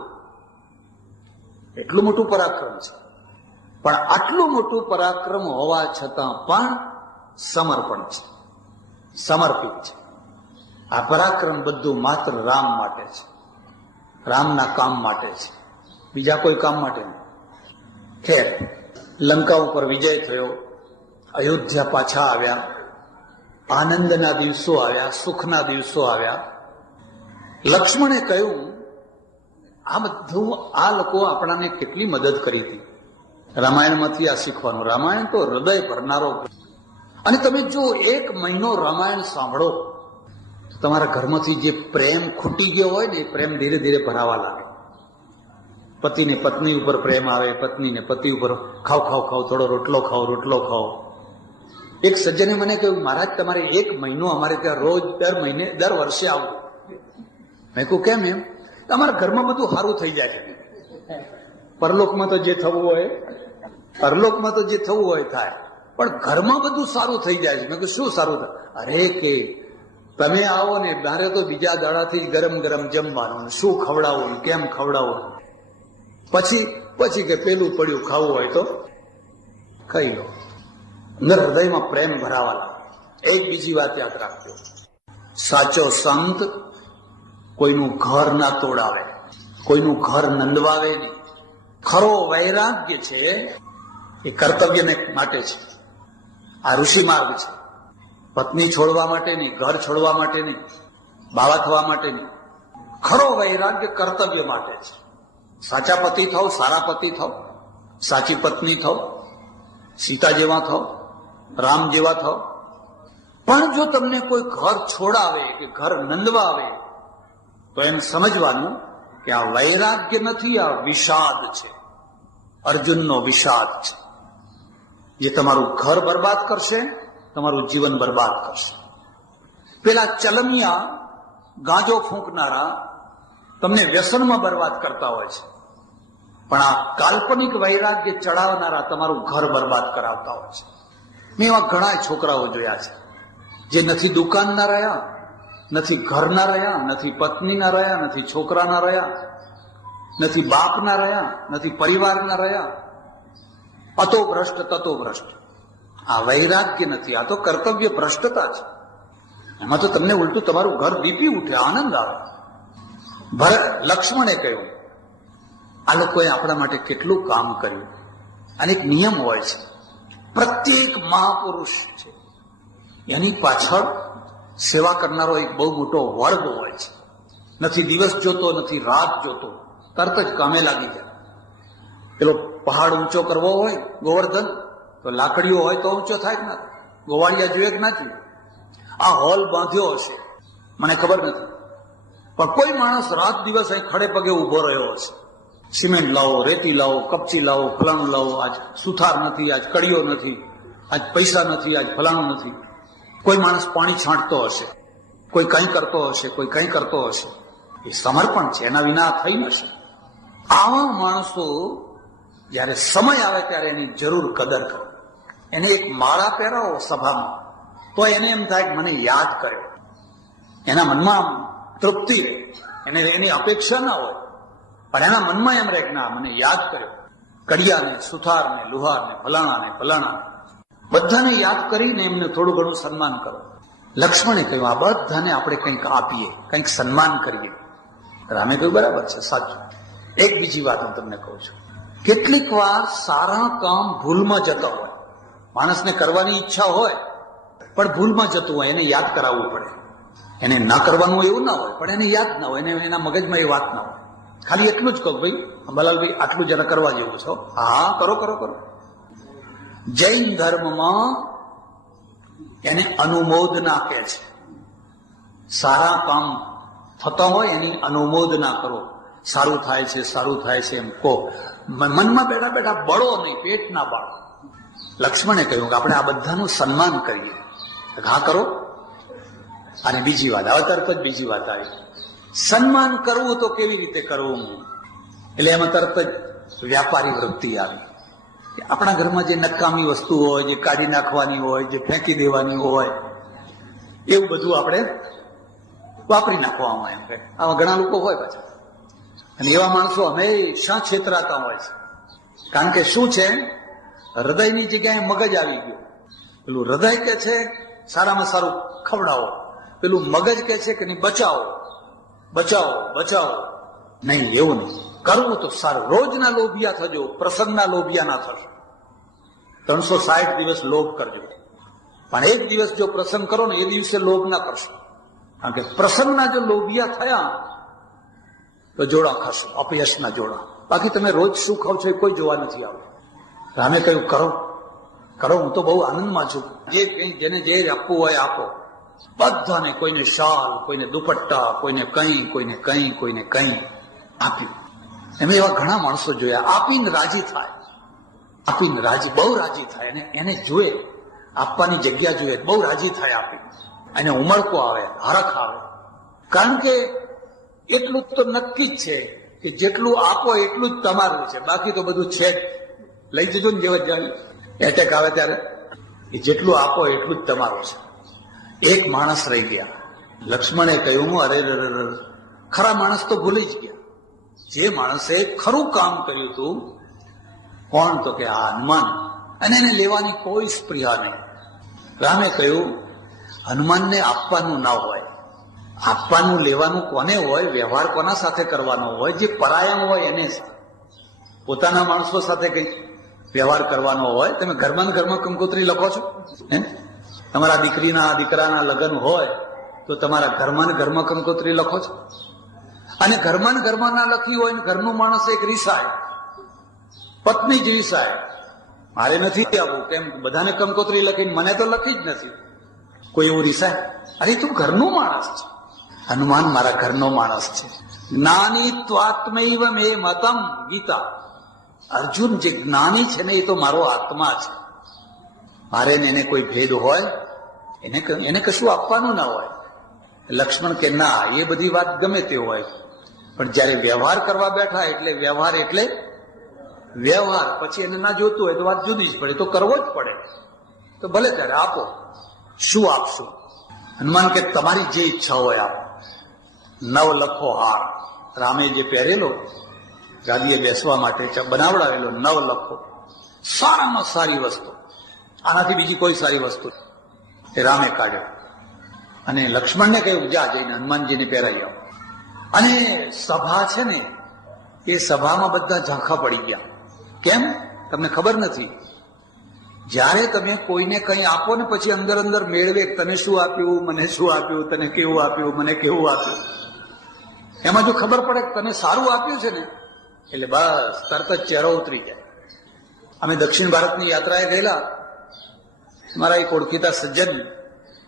એટલું મોટું પરાક્રમ છે, પણ આટલું મોટું પરાક્રમ હોવા છતાં પણ સમર્પણ છે, સમર્પિત છે. આ પરાક્રમ બધું માત્ર રામ માટે છે, રામના કામ માટે છે, બીજા કોઈ કામ માટે નહીં. ખેર, લંકા ઉપર વિજય થયો, અયોધ્યા પાછા આવ્યા, આનંદના દિવસો આવ્યા, સુખના દિવસો આવ્યા. લક્ષ્મણે કહ્યું, આ બધું આ લોકો આપણાને કેટલી મદદ કરી હતી. રામાયણમાંથી આ શીખવાનું. રામાયણ તો હૃદય ભરનારો. અને તમે જો 1 મહિનો રામાયણ સાંભળો, તમારા ઘરમાંથી જે પ્રેમ ખૂટી ગયો હોય ને, એ પ્રેમ ધીરે ધીરે ભરાવા લાગે. પતિને પત્ની ઉપર પ્રેમ આવે, પત્નીને પતિ ઉપર ખાવ થોડો રોટલો ખાઓ. એક સજ્જને મને કહ્યું, મહારાજ તમારે 1 મહિનો અમારે ત્યાં રોજ દર વર્ષે આવું. મેં કહ્યું કેમ? એમ, અમારા ઘરમાં બધું સારું થઈ જાય છે. પરલોકમાં તો જે થવું હોય થાય, પણ ઘરમાં બધું સારું થઈ જાય છે. મેં કહ્યું શું સારું થાય? અરે કે તમે આવો ને, મારે તો બીજા દાડાથી ગરમ જમવાનું, શું ખવડાવવું, કેમ ખવડાવવું. પછી કે પેલું પડ્યું ખાવું હોય તો ખાઈ લો. અંદર હૃદયમાં પ્રેમ ભરાવા લાગે. એક બીજી વાત યાદ રાખજો, સાચો સંત કોઈનું ઘર ના તોડાવે, કોઈનું ઘર નંદવાવે નહીં. ખરો વૈરાગ્ય છે એ કર્તવ્યને માટે છે. આ ઋષિ માર્ગ છે. પત્ની છોડવા માટે નહીં, ઘર છોડવા માટે નહીં, બાવા થવા માટે નહીં. ખરો વૈરાગ્ય કર્તવ્ય માટે છે. સાચા પતિ થાવ, સારા પતિ થાવ, સાચી પત્ની થાવ, સીતા જેવા થાવ, રામ જેવા થાવ. પણ જો તમને કોઈ ઘર છોડાવે કે ઘર નંદવાવે, તો એમ સમજવાનું કે આ વૈરાગ્ય નથી, આ વિષાદ છે, અર્જુનનો વિષાદ છે, જે તમારું ઘર બરબાદ કરશે, તમારું જીવન બરબાદ કરશે. પેલા ચલમિયા ગાંજો ફૂંકનારા તમને વ્યસનમાં બરબાદ કરતા હોય છે, પણ આ કાલ્પનિક વૈરાગ્ય ચડાવનારા તમારું ઘર બરબાદ કરાવતા હોય છે. મેં એવા ઘણા છોકરાઓ જોયા છે, જે નથી દુકાનના રહ્યા, નથી ઘરના રહ્યા, નથી પત્નીના રહ્યા, નથી છોકરાના રહ્યા, નથી બાપના રહ્યા, નથી પરિવારના રહ્યા. અતો ભ્રષ્ટ તતો ભ્રષ્ટ. આ વૈરાગ્ય નથી, આ તો કર્તવ્ય ભ્રષ્ટતા છે. એમાં તો તમને ઉલટું તમારું ઘર દીપી ઉઠે, આનંદ આવે. લક્ષ્મણે કહ્યું, આ લોકોએ આપણા માટે કેટલું કામ કર્યું. અને એક નિયમ હોય છે, પ્રત્યેક મહાપુરુષ છે એની પાછળ સેવા કરનારો એક બહુ મોટો વર્ગ હોય છે. નથી દિવસ જોતો, નથી રાત જોતો, તરત જ કામે લાગી જાય. પેલો પહાડ ઊંચો કરવો હોય ગોવર્ધન, તો લાકડીઓ હોય તો ઊંચો થાય જ ના. ગોવાળિયા જોઈએ કે ના જોઈએ? આ હોલ બાંધ્યો હશે, મને ખબર નથી, પણ કોઈ માણસ રાત દિવસ અહીં ખડે પગે ઉભો રહ્યો હશે. સિમેન્ટ લાવો, રેતી લાવો, કપચી લાવો, ફલાણું લાવો. આજ સુથાર નથી, આજ કડીઓ નથી, આજ પૈસા નથી, આજ ફલાણું નથી. કોઈ માણસ પાણી છાંટતો હશે, કોઈ કંઈ કરતો હશે, કોઈ કંઈ કરતો હશે. એ સમર્પણ છે, એના વિના થઈ ન શકે. આવા માણસો જયારે સમય આવે ત્યારે એની જરૂર કદર કરો. એને એક માળા પહેરાવો સભામાં, તો એને એમ થાય કે મને યાદ કર્યો. એના મનમાં તૃપ્તિ રહે, એને એની અપેક્ષા ના હોય, પણ એના મનમાં એમ રહે કે ના, મને યાદ કર્યો. કડિયાને, સુથારને, લુહારને, ફલાણાને બધાને યાદ કરીને એમને થોડું ઘણું સન્માન કરો. લક્ષ્મણે કહ્યું, આ બધાને આપણે કંઈક આપીએ, કંઈક સન્માન કરીએ. રામે કહ્યું, બરાબર છે, સાચું. એક બીજી વાત હું તમને કહું છું, કેટલીક વાર સારા કામ ભૂલમાં જતા હોય, માણસને કરવાની ઈચ્છા હોય પણ ભૂલમાં જતું હોય, એને યાદ કરાવવું પડે. એને ના કરવાનું એવું ના હોય, પણ એને યાદ ના હોય, એને એના મગજમાં એ વાત ના હોય. ખાલી એટલું જ કહું, ભાઈ અંબાલાલભાઈ આટલું જરા કરવા જેવું છો. હા, કરો કરો કરો. જૈન ધર્મમાં એને અનુમોદના કહે છે. સારા કામ થતા હોય એની અનુમોદના કરો. સારું થાય છે, સારું થાય છે એમ કહો. મનમાં બેઠા બેઠા બળો નહીં, પેટ ના બાળો. લક્ષ્મણે કહ્યું કે આપણે આ બધાનું સન્માન કરીએ. હા કરો. અને બીજી વાત, હવે તરત જ બીજી વાત આવી. સન્માન કરવું તો કેવી રીતે કરવું? એટલે એમાં તરત જ વ્યાપારી વૃત્તિ આવી. આપણા ઘરમાં જે નકામી વસ્તુ હોય, જે કાઢી નાખવાની હોય, જે ફેંકી દેવાની હોય, એવું બધું આપણે વાપરી નાખવામાં એમ. આવા ઘણા લોકો હોય પાછા, અને એવા માણસો હંમેશા છેતરાતા હોય છે. કારણ કે શું છે, હૃદયની જગ્યાએ મગજ આવી ગયું. પેલું હૃદય કે છે સારામાં સારું ખવડાવો, પેલું મગજ કે છે કે નહીં બચાવો બચાવો બચાવો. નહીં, એવું નહીં. કરવું તો સારું. રોજના લોભિયા થજો, પ્રસંગના લોભિયા ના થશો. 360 દિવસ લોભ કરજો, પણ એક દિવસ જો પ્રસંગ કરો ને એ દિવસે લોભ ના કરશો. કારણ કે પ્રસંગના જો લોભિયા થયા તો જોડા ખાશો, અપયશના જોડા. બાકી તમે રોજ શું ખાવ છો એ કોઈ જોવા નથી આવતું. રામે કહ્યું કરો કરો, હું તો બહુ આનંદમાં છું. જેને જે આપવું હોય આપો બધાને. કોઈને શાલ, કોઈને દુપટ્ટા, કોઈને કંઈ, કોઈને કંઈ, કોઈને કંઈ આપ્યું. એમ એવા ઘણા માણસો જોયા, આપીને રાજી થાય, આપીને રાજી, બહુ રાજી થાય. એને જોઈએ, આપવાની જગ્યા જોઈએ, બહુ રાજી થાય આપી. એને ઉમળકો આવે, હરખ આવે. કારણ કે એટલું તો નક્કી જ છે કે જેટલું આપો એટલું જ તમારું છે, બાકી તો બધું છે જ. લઈ જજો ને જેવા જાણી એટેક આવે ત્યારે, જેટલું આપો એટલું જ તમારું છે. એક માણસ રહી ગયા. લક્ષ્મણે કહ્યું, અરે ખરા માણસ તો ભૂલી જ ગયા. જે માણસે ખરું કામ કર્યું હતું, કોણ? તો કે આ હનુમાન. અને એને લેવાની કોઈ સ્પૃહા નહીં. રામે કહ્યું, હનુમાનને આપવાનું ના હોય. આપવાનું લેવાનું કોને હોય? વ્યવહાર કોના સાથે કરવાનો હોય? જે પરાયણ હોય એને. પોતાના માણસો સાથે કઈ વ્યવહાર કરવાનો હોય. તમે ઘરમાં કંકોત્રી લખો છો? તમારા દીકરાના લગ્ન હોય તો તમારા ઘરમાં કંકોત્રી લખો છો? અને ઘરમાં ના લખી હોય ને ઘરનું માણસ એક રીસાય, પત્ની જ રીસાય, મારે નથી આવવું, કેમ બધાને કંકોત્રી લખીને મને તો લખી જ નથી. કોઈ એવું રીસાય? અરે તું ઘરનું માણસ છે. હનુમાન મારા ઘરનો માણસ છે. જ્ઞાની ત્વાત્મૈવ મે મતમ. ગીતા. અર્જુન જે જ્ઞાની છે ને એ તો મારો આત્મા છે. મારે એને કોઈ ભેદ હોય, એને કશું આપવાનું ના હોય. લક્ષ્મણ કે ના, એ બધી વાત ગમે તે હોય, પણ જયારે વ્યવહાર કરવા બેઠા એટલે વ્યવહાર પછી એને ના જોતું હોય તો વાત જુદી જ પડે, તો કરવો જ પડે. તો ભલે ત્યારે આપો. શું આપશું? હનુમાન કે તમારી જે ઈચ્છા હોય આપો. 9 લખો હાર, રામે જે પહેરેલો ગાદીએ બેસવા માટે બનાવડાવેલો 9 લખો, સારામાં સારી વસ્તુ, આનાથી બીજી કોઈ સારી વસ્તુ એ રામે કાઢ્યો. અને લક્ષ્મણને કહ્યું, જા જઈને હનુમાનજીને પહેરાઈ આવો. અને સભા છે ને, એ સભામાં બધા ઝાંખા પડી ગયા. કેમ? તમને ખબર નથી. જ્યારે તમે કોઈને કંઈ આપો ને પછી અંદર મેળવે, તને શું આપ્યું, મને શું આપ્યું, તને કેવું આપ્યું, મને કેવું આપ્યું. એમાં જો ખબર પડે કે તને સારું આપ્યું છે ને, એટલે બસ તરત જ ચહેરો ઉતરી જાય. અમે દક્ષિણ ભારતની યાત્રાએ ગયેલા. મારા એક ઓળખીતા સજ્જન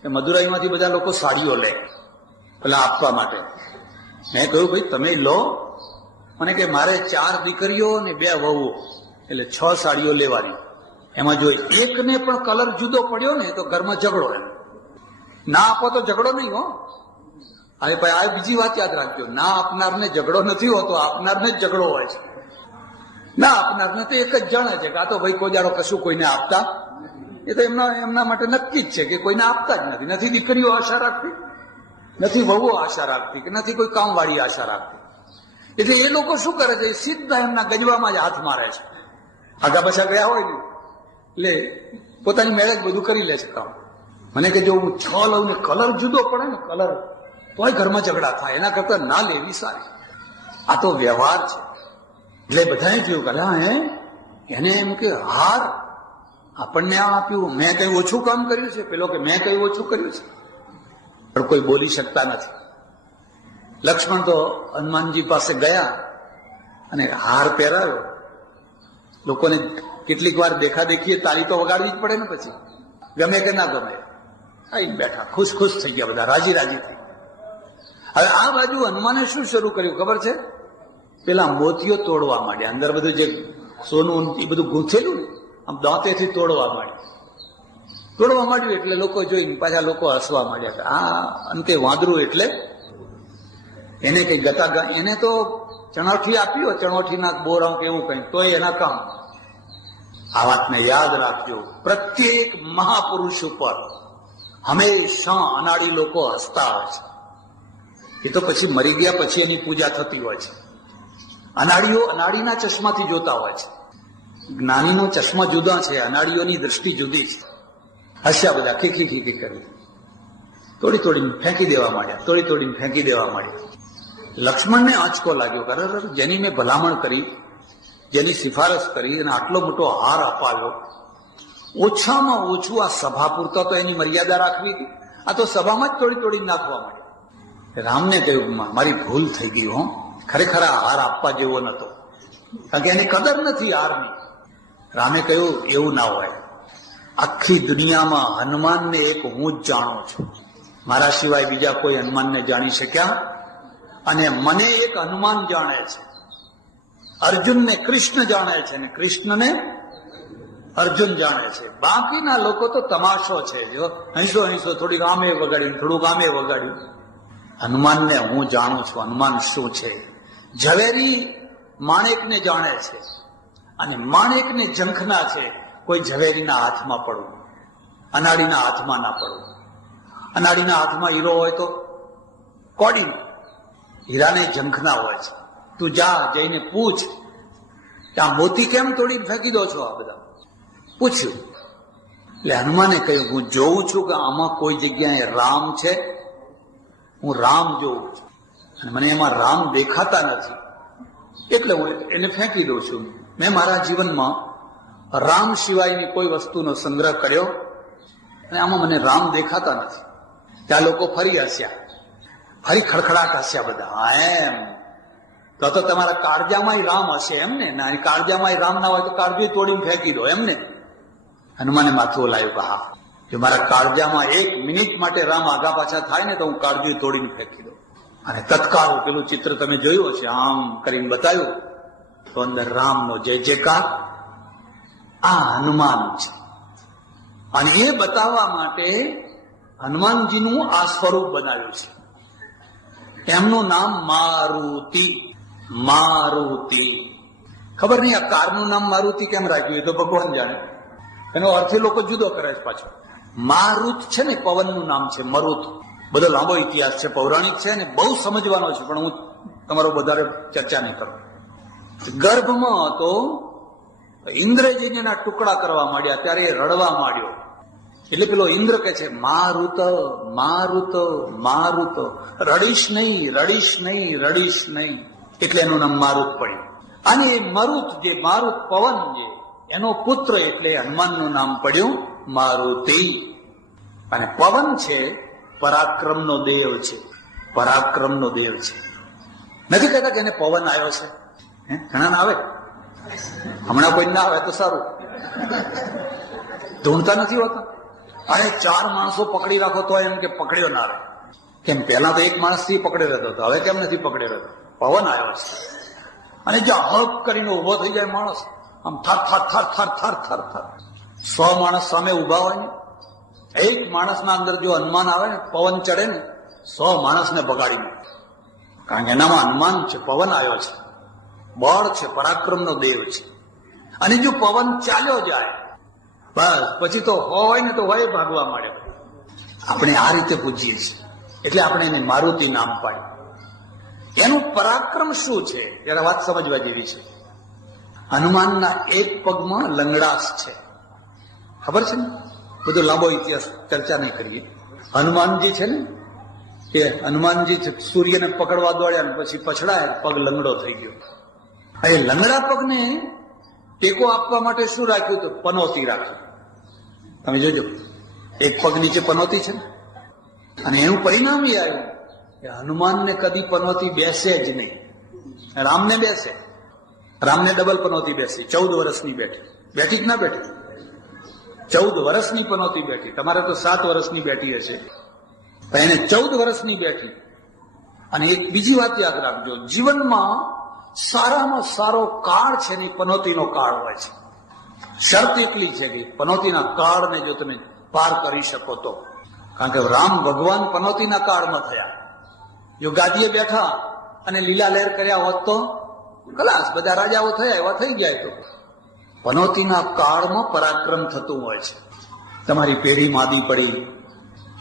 કે મદુરાઈમાંથી બધા લોકો સાડીઓ લે પેલા આપવા માટે. મેં કહ્યું, ભાઈ તમે લો. મને કે મારે 4 દીકરીઓ અને 2 વહુઓ, એટલે 6 સાડીઓ લેવાની. એમાં જો એકને પણ કલર જુદો પડ્યો ને તો ઘરમાં ઝઘડો. એમ ના આપો તો ઝઘડો નહીં હો. અરે ભાઈ, આ બીજી વાત યાદ રાખજો, ના આપનારને ઝઘડો નથી હોતો, આપનારને જ ઝઘડો હોય છે. ના આપનારને તો એક જ જાણે છે કે આ તો ભાઈ કોઈ દાડો કશું કોઈને આપતા. એ તો એમના માટે નક્કી જ છે કે કોઈને આપતા જ નથી. નથી દીકરીઓ આશા રાખતી, નથી વહુઓ આશા રાખતી, કે નથી કોઈ કામવાળી આશા રાખતી. એટલે એ લોકો શું કરે છે, સીધા એમના ગજવામાં જ હાથ મારે છે. આગા પાછા ગયા હોય ને એટલે પોતાની મેળે જ બધું કરી લે છે કામ. મને કે જો હું 6 લઉં ને કલર જુદો પડે ને, કલર તોય ઘરમાં ઝઘડા થાય, એના કરતા ના લેવી સારી. આ તો વ્યવહાર છે. એટલે બધાએ જોયું કે એને એમ કે હાર આપણને આ આપ્યું, મેં કઈ ઓછું કામ કર્યું છે? પેલો કે મેં કઈ ઓછું કર્યું છે? પણ કોઈ બોલી શકતા નથી. લક્ષ્મણ તો હનુમાનજી પાસે ગયા અને હાર પહેરાવ્યો. લોકોને કેટલીક વાર દેખાદેખીએ તાળી તો વગાડવી જ પડે ને, પછી ગમે કે ના ગમે આવીને બેઠા, ખુશ ખુશ થઈ ગયા બધા, રાજી રાજી થઈ. હવે આ બાજુ હનુમાને શું શરૂ કર્યું ખબર છે? પેલા મોતીઓ તોડવા માંડ્યા. અંદર બધું જે સોનું એ બધું ગૂંથેલું ને આમ દાંતેથી તોડવા માંડ્યું એટલે લોકો જોઈને પાછા લોકો હસવા માંડ્યા. આ અંતે વાંદરું એટલે એને કઈ ગતા, એને તો ચણોઠી આપ્યો, ચણોઠીના બોરાવ કે એવું કઈ, તોય એના કામ. આ વાતને યાદ રાખજો, પ્રત્યેક મહાપુરુષ ઉપર હંમેશા અનાડી લોકો હસતા હોય છે. એ તો પછી મરી ગયા પછી એની પૂજા થતી હોય છે. અનાડીઓ અનાડીના ચશ્માથી જોતા હોય છે. જ્ઞાનીનો ચશ્મા જુદા છે, અનાડીઓની દ્રષ્ટિ જુદી છે. હસ્યા બધા, ખીખી ખીખી કરી, તોડી તોડીને ફેંકી દેવા માંડ્યા. લક્ષ્મણને આંચકો લાગ્યો, ખરેખર જેની મેં ભલામણ કરી, જેની સિફારસ કરી અને આટલો મોટો હાર અપાવ્યો, ઓછામાં ઓછું આ સભા પૂરતા તો એની મર્યાદા રાખવી હતી. આ તો સભામાં જ તોડી નાખવા માંડ્યો. રામને કહ્યું, મારી ભૂલ થઈ ગઈ હો, ખરેખર આ હાર આપવા જેવો નતો, કારણ કે એની કદર નથી હારની. રામે કહ્યું, એવું ના હોય, આખી દુનિયામાં હનુમાનને એક હું જ જાણું છું, મારા સિવાય બીજા કોઈ હનુમાનને જાણી શક્યા, અને મને એક હનુમાન જાણે છે. અર્જુનને કૃષ્ણ જાણે છે અને કૃષ્ણને અર્જુન જાણે છે. બાકીના લોકો તો તમાશો છે, જો હંસો થોડીક આમે વગાડ્યું, થોડુંક આમે વગાડ્યું. હનુમાનને હું જાણું છું, હનુમાન શું છે. ઝવેરી માણેકને જાણે છે અને માણેકને ઝંખના છે. કોઈ ઝવેરીના હાથમાં પડવું, અનાડીના હાથમાં ના પડવું. અનાડીના હાથમાં હીરો હોય તો કોડી, હીરાને ઝંખના હોય છે. તું જા, જઈને પૂછ કે આ મોતી કેમ તોડીને ફેંકી દો છો? આ બધા પૂછ્યું. એટલે હનુમાને કહ્યું, હું જોઉં છું કે આમાં કોઈ જગ્યાએ રામ છે, હું રામ જોઉં છું અને મને એમાં રામ દેખાતા નથી, એટલે હું એને ફેંકી દઉં છું. મેં મારા જીવનમાં રામ સિવાયની કોઈ વસ્તુનો સંગ્રહ કર્યો અને આમાં મને રામ દેખાતા નથી. ત્યાં લોકો ફરી હસ્યા, ફરી ખડખડાટ હસ્યા બધા. એમ તો તમારા કાળજામાં રામ હશે એમ ને? કાળજામાં રામ ના હોય તો કાળજુ તોડીને ફેંકી દો એમ ને? હનુમાને માથું લાવ્યું કે હા, જો મારા કાળજામાં 1 મિનિટ માટે રામ આગા પાછા થાય ને તો હું કાળજુ તોડીને ફેંકી દઉં. અને તત્કાળ પેલું ચિત્ર તમે જોયું હશે, આમ કરીને બતાવ્યું તો અંદર રામનો જય જયકાર. આ હનુમાન છે. અને એ બતાવવા માટે હનુમાનજીનું આ સ્વરૂપ બનાવ્યું છે. એમનું નામ મારુતિ. ખબર નહીં આ કારનું નામ મારુતિ કેમ રાખ્યું, એ તો ભગવાન જાણે. એનો અર્થ લોકો જુદો કરે છે પાછો. મારુત છે ને પવનનું નામ છે, મરુત. બધો લાંબો ઇતિહાસ છે, પૌરાણિક છે ને બહુ સમજવાનો છે, પણ હું તમારો વધારે ચર્ચા નહીં કરું. ગર્ભમાં તો ઇન્દ્રજીના ટુકડા કરવા માંડ્યા ત્યારે એ રડવા માંડ્યો. એટલે પેલો ઇન્દ્ર કે છે, મારુત મારુત મારુત, રડીશ નહીં. એટલે એનું નામ મારુત પડ્યું. અને એ મરુત, જે મારુત પવન, જે એનો પુત્ર, એટલે હનુમાનનું નામ પડ્યું મારુતિ. અને પવન છે પરાક્રમનો દેવ છે. નથી કહેતા કે એને પવન આવ્યો છે. ઘણા ના આવે, હમણાં કોઈ ના આવે તો સારું. ધૂણતા નથી હોતા. અને 4 માણસો પકડી રાખો તો એમ કે પકડ્યો ના રહે. કેમ? પહેલા તો 1 માણસ થી પકડી રહેતો હતો, હવે કેમ નથી પકડી રહેતો? પવન આવ્યો છે. અને જો હળપ કરીને ઉભો થઈ જાય માણસ, આમ થર 100 માણસ સામે ઉભા હોય ને, 1 માણસના અંદર જો હનુમાન આવે ને, પવન ચડે ને, 100 માણસને બગાડી નાખે. કારણ કે એનામાં હનુમાન છે, પવન આવ્યો છે, બળ છે, પરાક્રમનો દેવ છે. અને જો પવન ચાલ્યો જાય બસ પછી તો હોય ને તો હોય ભાગવા માંડે. આપણે આ રીતે પૂજીએ છીએ, એટલે આપણે એને મારુતિ નામ પાડ્યું. એનું પરાક્રમ શું છે ત્યારે વાત સમજવા જેવી છે. હનુમાનના એક પગમાં લંગડાશ છે, ખબર છે ને? બધો લાંબો ઇતિહાસ ચર્ચા નહીં કરીએ. હનુમાનજી છે ને, કે હનુમાનજી સૂર્યને પકડવા દોડ્યા ને પછી પછડાયા, પગ લંગડો થઈ ગયો. એ લંગડા પગને ટેકો આપવા માટે શું રાખ્યું? તો પનોતી રાખી. તમે જોજો, એક પગ નીચે પનોતી છે ને, અને એનું પરિણામ એ આવ્યું કે હનુમાનને કદી પનોતી બેસે જ નહીં. રામને બેસે, રામને ડબલ પનોતી બેસી, 14 વર્ષની બેઠી. બેઠી જ ના બેઠી, 14 વર્ષની પનોતી બેઠી. તમારે તો 7 વર્ષની બેઠી હશે, પણ એને 14 વર્ષની બેઠી. અને એક બીજી વાત યાદ રાખજો, જીવનમાં સારામાં સારો કાળ છે ને પનોતીનો કાળ હોય છે. શરત એટલી છે કે પનોતીના કાળને જો તમે પાર કરી શકો તો. કારણ કે રામ ભગવાન પનોતીના કાળમાં થયા. જો ગાદીએ બેઠા અને લીલા લહેર કર્યા હોત તો ખલાસ, બધા રાજાઓ થયા એવા થઈ જાય. તો પનોતીના કાળમાં પરાક્રમ થતું હોય છે. તમારી પેઢી માદી પડી,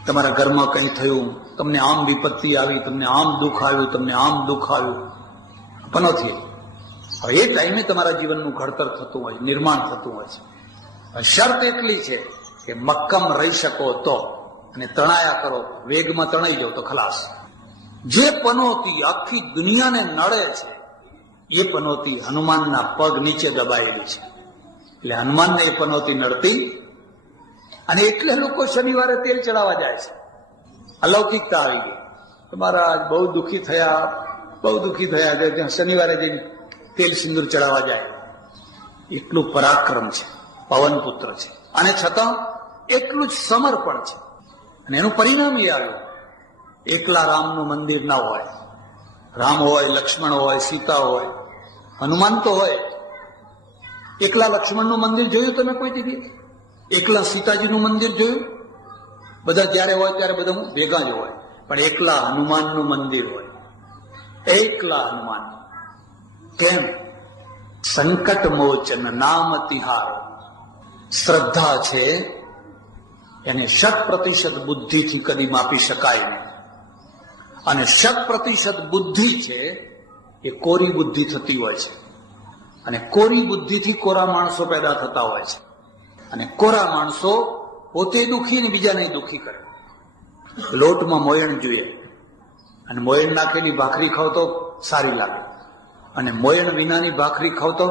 તમારા ઘરમાં કંઈ થયું, તમને આમ વિપત્તિ આવી, તમને આમ દુઃખ આવ્યું, તમને આમ દુઃખ આવ્યું, પનોતી. હવે એ ટાઈમે તમારા જીવનનું ઘડતર થતું હોય, નિર્માણ થતું હોય છે. શરત એટલી છે કે મક્કમ રહી શકો તો, અને તણાયા કરો, વેગમાં તણાઈ જાવ તો ખલાસ. જે પનોતી આખી દુનિયાને નડે છે એ પનોતી હનુમાનના પગ નીચે દબાયેલી છે. એટલે હનુમાનને એ પનોતી નડતી, અને એટલે લોકો શનિવારે તેલ ચડાવવા જાય છે. અલૌકિકતા આવી ગઈ. તમારા બહુ દુઃખી થયા, બહુ દુઃખી થયા, ત્યાં શનિવારે જઈને તેલ સિંદૂર ચડાવવા જાય. એટલું પરાક્રમ છે, પવનપુત્ર છે, અને છતાં એટલું જ સમર્પણ છે. અને એનું પરિણામ એ આવ્યું, એકલા રામનું મંદિર ના હોય. રામ હોય, લક્ષ્મણ હોય, સીતા હોય, હનુમાન તો હોય. એકલા લક્ષ્મણનું મંદિર જોયું તમે કોઈ જગ્યાએ? એકલા સીતાજીનું મંદિર જોયું? બધા જ્યારે હોય ત્યારે બધા ભેગા જ હોય, પણ એકલા હનુમાનનું મંદિર હોય. એકલા હનુમાન. કેમ? સંકટ મોચન નામ તિહારો. શ્રદ્ધા છે એને 100% બુદ્ધિથી કદી માપી શકાય નહીં. અને 100% બુદ્ધિ છે એ કોરી બુદ્ધિ થતી હોય છે. અને કોરી બુદ્ધિથી કોરા માણસો પેદા થતા હોય છે. અને કોરા માણસો પોતે દુઃખી ને બીજાને દુઃખી કરે. લોટમાં મોયણ જોઈએ, અને મોયણ નાખેલી ભાખરી ખાવ તો સારી લાગે, અને મોયણ વિનાની ભાખરી ખાવ તો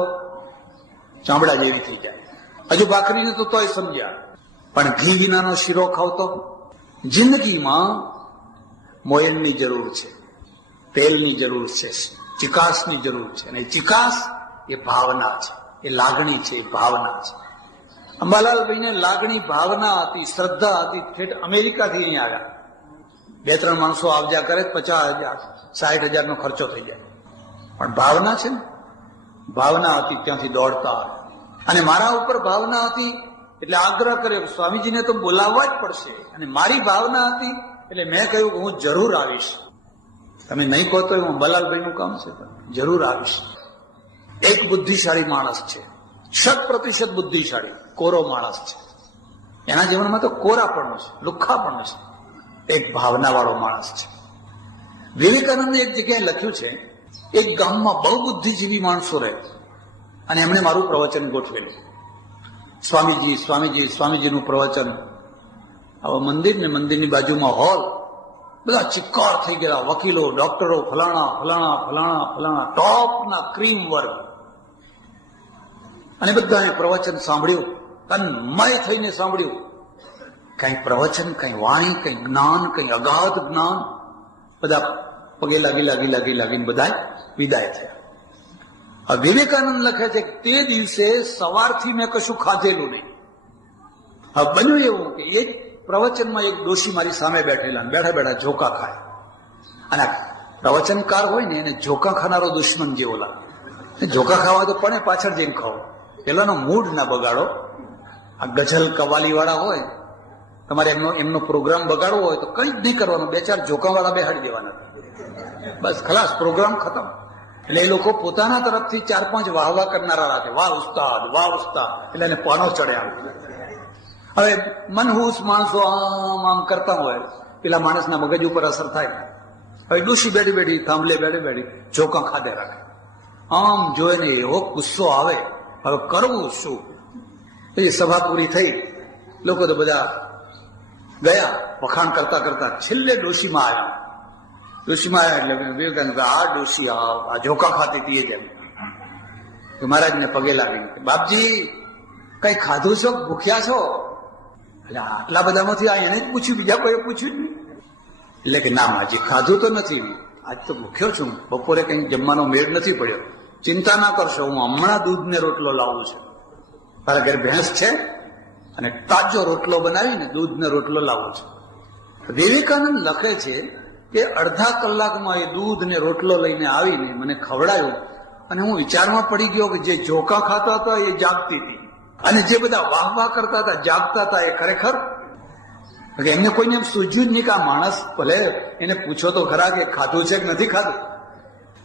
ચામડા જેવી થઈ જાય. હજુ ભાખરીને તો તોય સમજ્યા, પણ ઘી વિનાનો શીરો ખાવ તો. જિંદગીમાં મોયણની જરૂર છે, તેલની જરૂર છે, ચિકાસની જરૂર છે. અને ચિકાસ એ ભાવના છે, એ લાગણી છે, એ ભાવના છે. અંબાલાલભાઈને લાગણી, ભાવના હતી, શ્રદ્ધા હતી. ઠેઠ અમેરિકાથી અહીં આવ્યા. 2-3 માણસો આવજા કરે, 50,000 60,000 નો ખર્ચો થઈ જાય. પણ ભાવના છે ને, ભાવના હતી, ત્યાંથી દોડતા આવે. અને મારા ઉપર ભાવના હતી એટલે આગ્રહ કર્યો, સ્વામીજીને તો બોલાવવા જ પડશે. અને મારી ભાવના હતી એટલે મેં કહ્યું કે હું જરૂર આવીશ. તમે નહીં કહો તો હું અંબાલાલભાઈનું કામ છે, જરૂર આવીશ. એક બુદ્ધિશાળી માણસ છે, 100% બુદ્ધિશાળી, કોરો માણસ છે. એના જીવનમાં તો કોરા પણ છે, લુખ્ખા પણ છે. એક ભાવના વાળો માણસ છે. વિવેકાનંદે એક જગ્યાએ લખ્યું છે, એક ગામમાં બહુ બુદ્ધિજીવી માણસો રહે, અને એમણે મારું પ્રવચન ગોઠવેલું. સ્વામીજી સ્વામીજી સ્વામીજીનું પ્રવચન. આવા મંદિર ને મંદિરની બાજુમાં હોલ, બધા ચિક્કાર થઈ ગયા, વકીલો, ડોક્ટરો, ફલાણા ફલાણા ફલાણા ફલાણા, ટોપના ક્રીમ વર્ગ. અને બધાએ પ્રવચન સાંભળ્યું, તન્મય થઈને સાંભળ્યું. કઈ પ્રવચન, કઈ વાણી, કઈ જ્ઞાન, કઈ અગાધ જ્ઞાન. બધા પગે લાગીને બધા વિદાય થયા. હવે વિવેકાનંદ લખે છે કે તે દિવસે સવારથી મેં કશું ખાધેલું નહીં. હવે બન્યું એવું કે એક પ્રવચનમાં એક ડોશી મારી સામે બેઠેલા, બેઠા બેઠા ઝોકા ખાય. અને પ્રવચનકાર હોય ને એને ઝોકા ખાનારો દુશ્મન જેવો લાગે. ઝોકા ખાવા તો પણ પાછળ જઈને ખાઓ, પેલાનો મૂડ ના બગાડો. આ ગઝલ કવાલી વાળા હોય, તમારે એમનો પ્રોગ્રામ બગાડવો હોય તો કઈ જ નહીં કરવાનું, 2-4 ઝોકા વાળા બેહાડી દેવાના, બસ ખલાસ, પ્રોગ્રામ ખતમ. એટલે એ લોકો પોતાના તરફથી 4-5 વાહવા કરનારા રાખે, વાહ ઉસ્તાદ, વાહ ઉસ્તાદ, એટલે એને પાનો ચડે આમ. હવે મનહૂસ માણસો આમ કરતા હોય, પેલા માણસના મગજ ઉપર અસર થાય. હવે ડોશી બેઠી બેઠી, થાંભલે બેઠી બેઠી ઝોકા ખાધે રાખે. આમ જોઈને એવો ગુસ્સો આવે, હવે કરવું શું? એ સભા પૂરી થઈ, લોકો તો બધા ગયા વખાણ કરતા કરતા. છેલ્લે ડોશીમાં આવ્યા. ડોશીમાં આવ્યા એટલે વિવેકાનંદ, આ ડોશી આ ઝોકા ખાતી હતી જેમ. મહારાજને પગે લાગી, બાપજી કઈ ખાધું છો, ભૂખ્યા છો? એટલે આટલા બધામાંથી આ એને જ પૂછ્યું, બીજા કોઈ પૂછ્યું જ નહીં. એટલે કે ના માજી ખાધું તો નથી, આજ તો ભૂખ્યો છું, બપોરે કંઈ જમવાનો મેળ નથી પડ્યો. ચિંતા ના કરશો, હું હમણાં દૂધ ને રોટલો લાવું છું. તારા ઘરે ભેંસ છે અને તાજો રોટલો બનાવીને દૂધ ને રોટલો લાવું છું. વિવેકાનંદ લખે છે કે અડધા કલાકમાં એ દૂધ ને રોટલો લઈને આવીને મને ખવડાયું અને હું વિચારમાં પડી ગયો કે જે જોકા ખાતા હતા એ જાગતી હતી અને જે બધા વાહ વાહ કરતા હતા જાગતા હતા એ ખરેખર એમને કોઈને એમ સૂઝ્યું જ નહીં કે આ માણસ ભલે એને પૂછો તો ખરા કે ખાધું છે કે નથી ખાધું.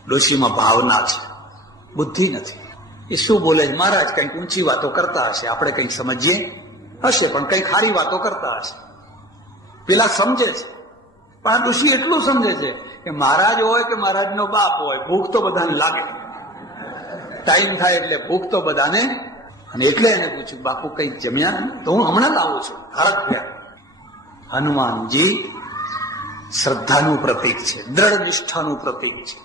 ડોશીમાં ભાવના છે, બુદ્ધિ નથી. એ શું બોલે છે? મહારાજ કંઈક ઊંચી વાતો કરતા હશે, આપણે કંઈક સમજીએ હશે, પણ કંઈક સારી વાતો કરતા હશે. પેલા સમજે છે, પણ આ ડોશી એટલું સમજે છે કે મહારાજ હોય કે મહારાજનો બાપ હોય, ભૂખ તો બધાને લાગે. ટાઈમ થાય એટલે ભૂખ તો બધાને. અને એટલે એને પૂછ્યું, બાપુ કંઈક જમ્યા? તો હું હમણાં લાવું છું. હરખ થયા. હનુમાનજી શ્રદ્ધાનું પ્રતીક છે, દ્રઢ નિષ્ઠાનું પ્રતીક છે,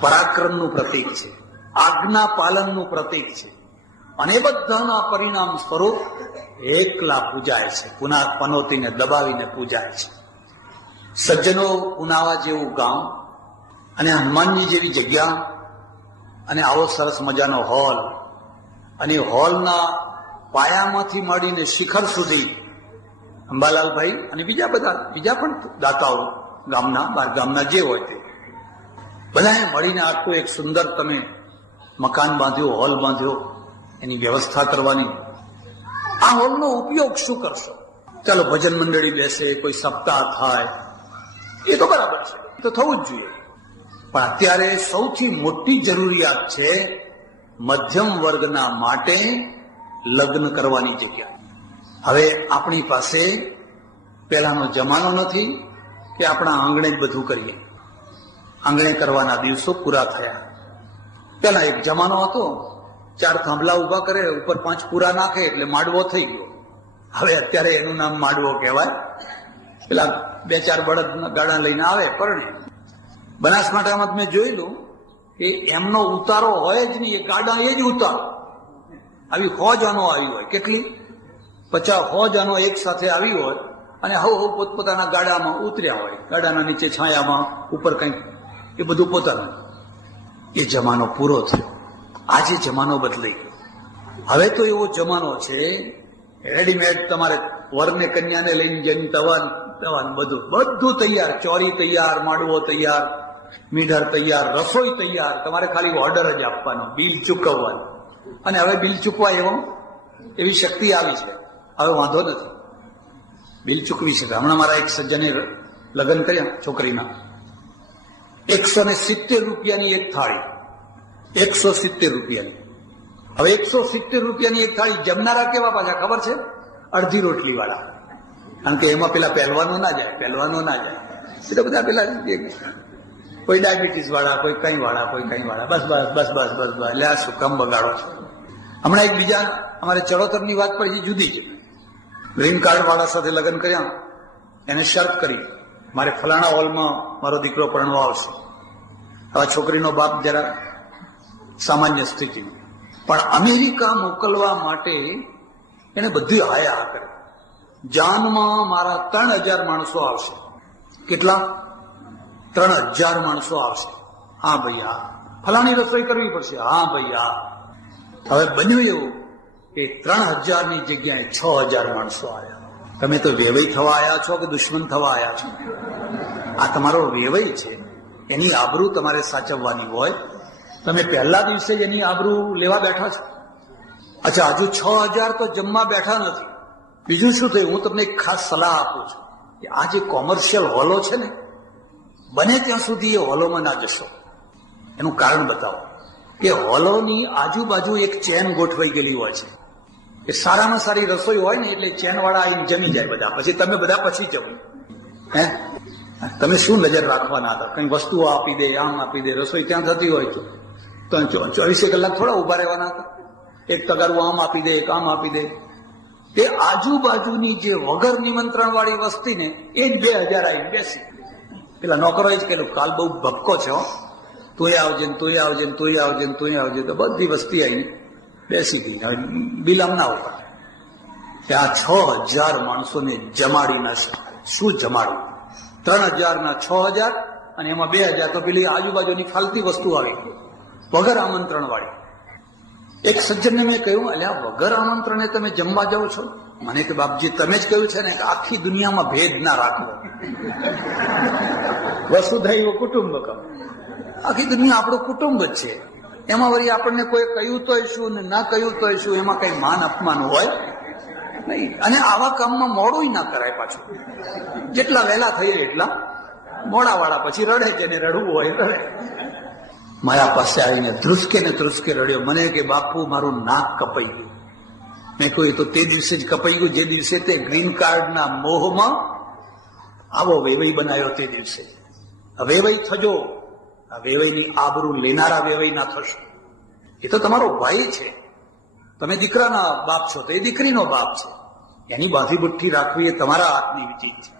પરાક્રમનું પ્રતીક છે, આજ્ઞા પાલનનું પ્રતીક છે. અને બધાના પરિણામ સ્વરૂપ એકલા પૂજાય છે, પુના પનોતીને દબાવીને પૂજાય છે. સજ્જનો પુનાવા જેવું ગામ અને હનુમાનજી જેવી જગ્યા અને આવો સરસ મજાનો હોલ, અને હોલના પાયામાંથી માંડીને શિખર સુધી અંબાલાલભાઈ અને બીજા પણ દાતાઓ ગામના બાર ગામના જે હોય તે બધાએ મળીને આટલું એક સુંદર તમે મકાન બાંધ્યો, હોલ બાંધ્યો, એની વ્યવસ્થા કરવાની. આ હોલનો ઉપયોગ શું કરશો? ચાલો ભજન મંડળી બેસે, કોઈ સપ્તાહ થાય, એ તો બરાબર છે, તો થવું જ જોઈએ. પણ અત્યારે સૌથી મોટી જરૂરિયાત છે મધ્યમ વર્ગના માટે લગ્ન કરવાની જગ્યા. હવે આપણી પાસે પહેલાનો જમાનો નથી કે આપણા આંગણે જ બધું કરીએ. આંગણે કરવાના દિવસો પૂરા થયા. પેલા એક જમાનો હતો, 4 થાંભલા ઉભા કરે, ઉપર 5 પૂરા નાખે એટલે માંડવો થઈ ગયો. હવે અત્યારે એનું નામ માંડવો કહેવાય. પેલા 2-4 બળદ ગાડા લઈને આવે પરણે. બનાસકાંઠામાં મેં જોયેલું કે એમનો ઉતારો હોય જ નહીં, એ ગાડા એ જ ઉતારો. આવી ફોજાનો આવી હોય, કેટલી 50 ફોજાનો એક સાથે આવી હોય અને હવ પોતપોતાના ગાડામાં ઉતર્યા હોય, ગાડાના નીચે છાયામાં, ઉપર કંઈક, એ બધું પોતાનું. એ જમાનો પૂરો થયો. આજે જમાનો બદલાઈ ગયો. હવે તો એવો જમાનો છે રેડીમેડ, તમારે વરને કન્યાને લઈને જઈને તવાન બધું તૈયાર, ચોરી તૈયાર, માંડવો તૈયાર, મીઠર તૈયાર, રસોઈ તૈયાર. તમારે ખાલી ઓર્ડર જ આપવાનો, બિલ ચૂકવવાનું. અને હવે બિલ ચૂકવા એવી શક્તિ આવી છે, હવે વાંધો નથી, બિલ ચૂકવી શકે. હમણાં મારા એક સજ્જને લગ્ન કર્યા છોકરીના, 170 રૂપિયાની એક થાળી, 170 રૂપિયાની. હવે 170 રૂપિયાની એક થાળી જમનારા કેવા પાછા ખબર છે? અડધી રોટલી વાળા. કારણ કે એમાં પેલા પહેલવાનો ના જાય એટલે બધા પેલા કોઈ ડાયાબિટીસ વાળા, કોઈ કઈ વાળા, કોઈ કઈ વાળા, બસ બસ બસ બસ બસ બસ. એટલે આ શું કામ બગાડો છો? હમણાં એક બીજા અમારે ચડોતરની વાત પડી, જુદી છે. ગ્રીન કાર્ડ વાળા સાથે લગ્ન કર્યા, એને શરત કરી, મારે ફલાણા હોલમાં મારો દીકરો પરણવા આવશે. હવે છોકરીનો બાપ જરા સામાન્ય સ્થિતિ, પણ અમેરિકા મોકલવા માટે એને બધી હાયા કરે. જાનમાં મારા 3000 માણસો આવશે. કેટલા? 3000 માણસો આવશે. હા ભાઈ, હા. ફલાણી રસોઈ કરવી પડશે. હા ભાઈ, હા. હવે બન્યું એવું કે 3000 ની જગ્યાએ 6000 માણસો આવ્યા. તમે તો વેવઈ થવા આવ્યા છો કે દુશ્મન થવા આવ્યા છો? આ તમારો વેવઈ છે, એની આબરૂ તમારે સાચવવાની હોય. તમે પહેલા દિવસે જ એની આબરૂ લેવા બેઠા છો. અચ્છા, હજુ 6000 તો જમવા બેઠા નથી. બીજું શું થયું? હું તમને એક ખાસ સલાહ આપું છું કે આ જે કોમર્શિયલ હોલો છે ને, બને ત્યાં સુધી એ હોલોમાં ના જશો. એનું કારણ બતાવો. કે હોલોની આજુબાજુ એક ચેન ગોઠવાઈ ગયેલી હોય છે. એ સારામાં સારી રસોઈ હોય ને એટલે ચેન વાળા આવીને જમી જાય બધા, પછી તમે બધા પછી જમો. હે, તમે શું નજર રાખવાના હતા? કઈ વસ્તુઓ આપી દે, આમ આપી દે. રસોઈ ત્યાં થતી હોય તો 24 કલાક થોડા ઉભા રહેવાના હતા? એક તગારું આમ આપી દે, એક આમ આપી દે. તે આજુબાજુની જે વગર નિમંત્રણ વાળી વસ્તી ને એ જ 2000 આવીને બેસી. પેલા નોકરોએ જ કહેલું, કાલ બહુ ભપકો છે, તુંય આવજે ને તુંય આવજે ને તુંય આવજે ને તુંય આવજે. તો બધી વસ્તી આવીને બેસી ગઈ. બિલ આમ ના ઉપર કે આ 6000 માણસોને જમાડી ના શકાય. શું જમાડવું? 3,000 ના 6,000 અને એમાં 2,000 તો પેલી આજુબાજુની ફાલતી વસ્તુ આવી વગર આમંત્રણ વાળી. એક સજ્જનને મેં કહ્યું, અલ્યા વગર આમંત્રણે તમે જમવા જાઓ છો? મને કે બાપજી તમે જ કહ્યું છે ને કે આખી દુનિયામાં ભેદ ના રાખવો, વસુધૈવ કુટુંબકમ, આખી દુનિયા આપણું કુટુંબ જ છે. એમાં વળી આપણને કોઈ કહ્યું તોય શું ને ના કહ્યું તોય શું, એમાં કઈ માન અપમાન હોય નહીં. અને આવા કામમાં મોડું ના કરાય પાછું. જેટલા વહેલા થઈ એટલા મોડા વાળા પછી રડે છે ને રડવું હોય રડે. મારા પાસે આવીને ધ્રુસકે ને ધ્રુસકે રડ્યો. મને કે બાપુ મારું નાક કપાઈ ગયું. મેં કહ્યું તો તે દિવસે જ કપાઈ ગયું જે દિવસે તે ગ્રીન કાર્ડના મોહમાં આવો વેવઈ બનાવ્યો તે દિવસે. વેવઈ થજો, આ વેવઈની આબરૂ લેનારા વેવઈ ના થશો. એ તો તમારો ભાઈ છે, તમે દીકરાના બાપ છો તો એ દીકરીનો બાપ છે. એની બાંધી મુઠ્ઠી રાખવી એ તમારા હાથની ચીજ છે.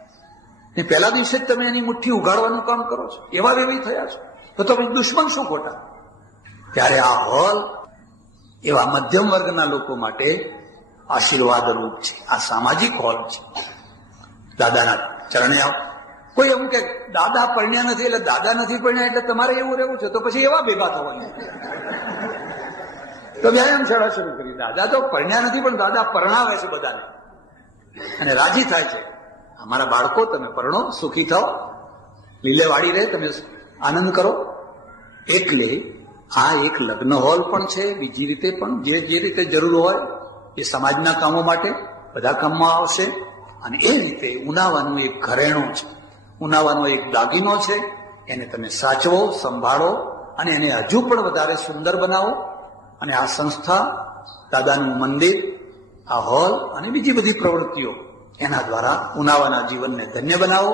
ને પહેલા દિવસે જ તમે એની મુઠ્ઠી ઉગાડવાનું કામ કરો છો, એવા વેવઈ થયા છો. તો તમે દુશ્મન શું ખોટા? ત્યારે આ હોલ એવા મધ્યમ વર્ગના લોકો માટે આશીર્વાદ રૂપ છે. આ સામાજિક હોલ છે. દાદાના ચરણે આવો. કોઈ એવું કે દાદા પરણ્યા નથી એટલે દાદા નથી પરણ્યા એટલે તમારે એવું રહેવું છે, તો પછી એવા ભેગા થવાનું. તો વ્યાયામ શાળા શરૂ કરી. દાદા તો પરણ્યા નથી પણ દાદા પરણાવે છે બધાને અને રાજી થાય છે. અમારા બાળકો તમે પરણો, સુખી થાઓ, લીલે વાડી રહે, તમે આનંદ કરો. એટલે આ એક લગ્ન હોલ પણ છે. બીજી રીતે પણ જે રીતે જરૂર હોય એ સમાજના કામો માટે બધા કામમાં આવશે. અને એ રીતે ઉનાવાનું એક ઘરેણું છે, ઉનાવાનો એક દાગીનો છે. એને તમે સાચવો, સંભાળો અને એને હજુ પણ વધારે સુંદર બનાવો. અને આ સંસ્થા, દાદાનું મંદિર, આ હોલ અને બીજી બધી પ્રવૃત્તિઓ એના દ્વારા ઉનાવાના જીવનને ધન્ય બનાવો.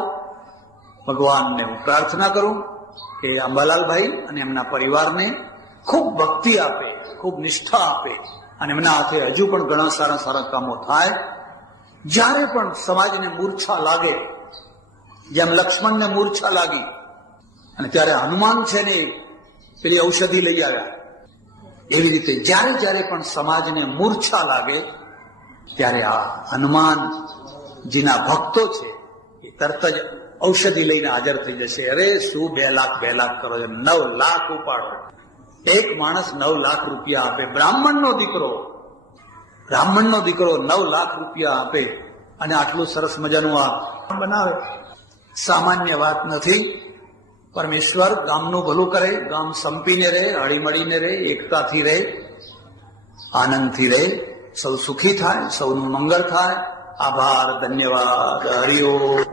ભગવાનને હું પ્રાર્થના કરું કે અંબાલાલભાઈ અને એમના પરિવારને ખૂબ ભક્તિ આપે, ખૂબ નિષ્ઠા આપે અને એમના હાથે હજુ પણ ઘણા સારા સારા કામો થાય. જ્યારે પણ સમાજને મૂર્છા લાગે, જેમ લક્ષ્મણને મૂર્છા લાગી અને ત્યારે હનુમાન છે ને પેલી ઔષધિ લઈ આવ્યા, એવી રીતે જ્યારે જ્યારે પણ સમાજને મૂર્છા લાગે ત્યારે આ હનુમાનજીના ભક્તો છે એ તરત જ ઔષધિ લઈને હાજર થઈ જશે. અરે શું 2 લાખ કરો છો, 9 લાખ ઉપાડો. એક માણસ 9 લાખ રૂપિયા આપે. બ્રાહ્મણનો દીકરો 9 લાખ રૂપિયા આપે અને આટલું સરસ મજાનું આ બનાવે, સામાન્ય વાત નથી. પરમેશ્વર ગામનું ભલું કરે, ગામ સંપીને રહે, હળીમળીને રહે, એકતાથી રહે, આનંદથી રહે, સૌ સુખી થાય, સૌનું મંગળ થાય. આભાર, ધન્યવાદ, હરિઓમ.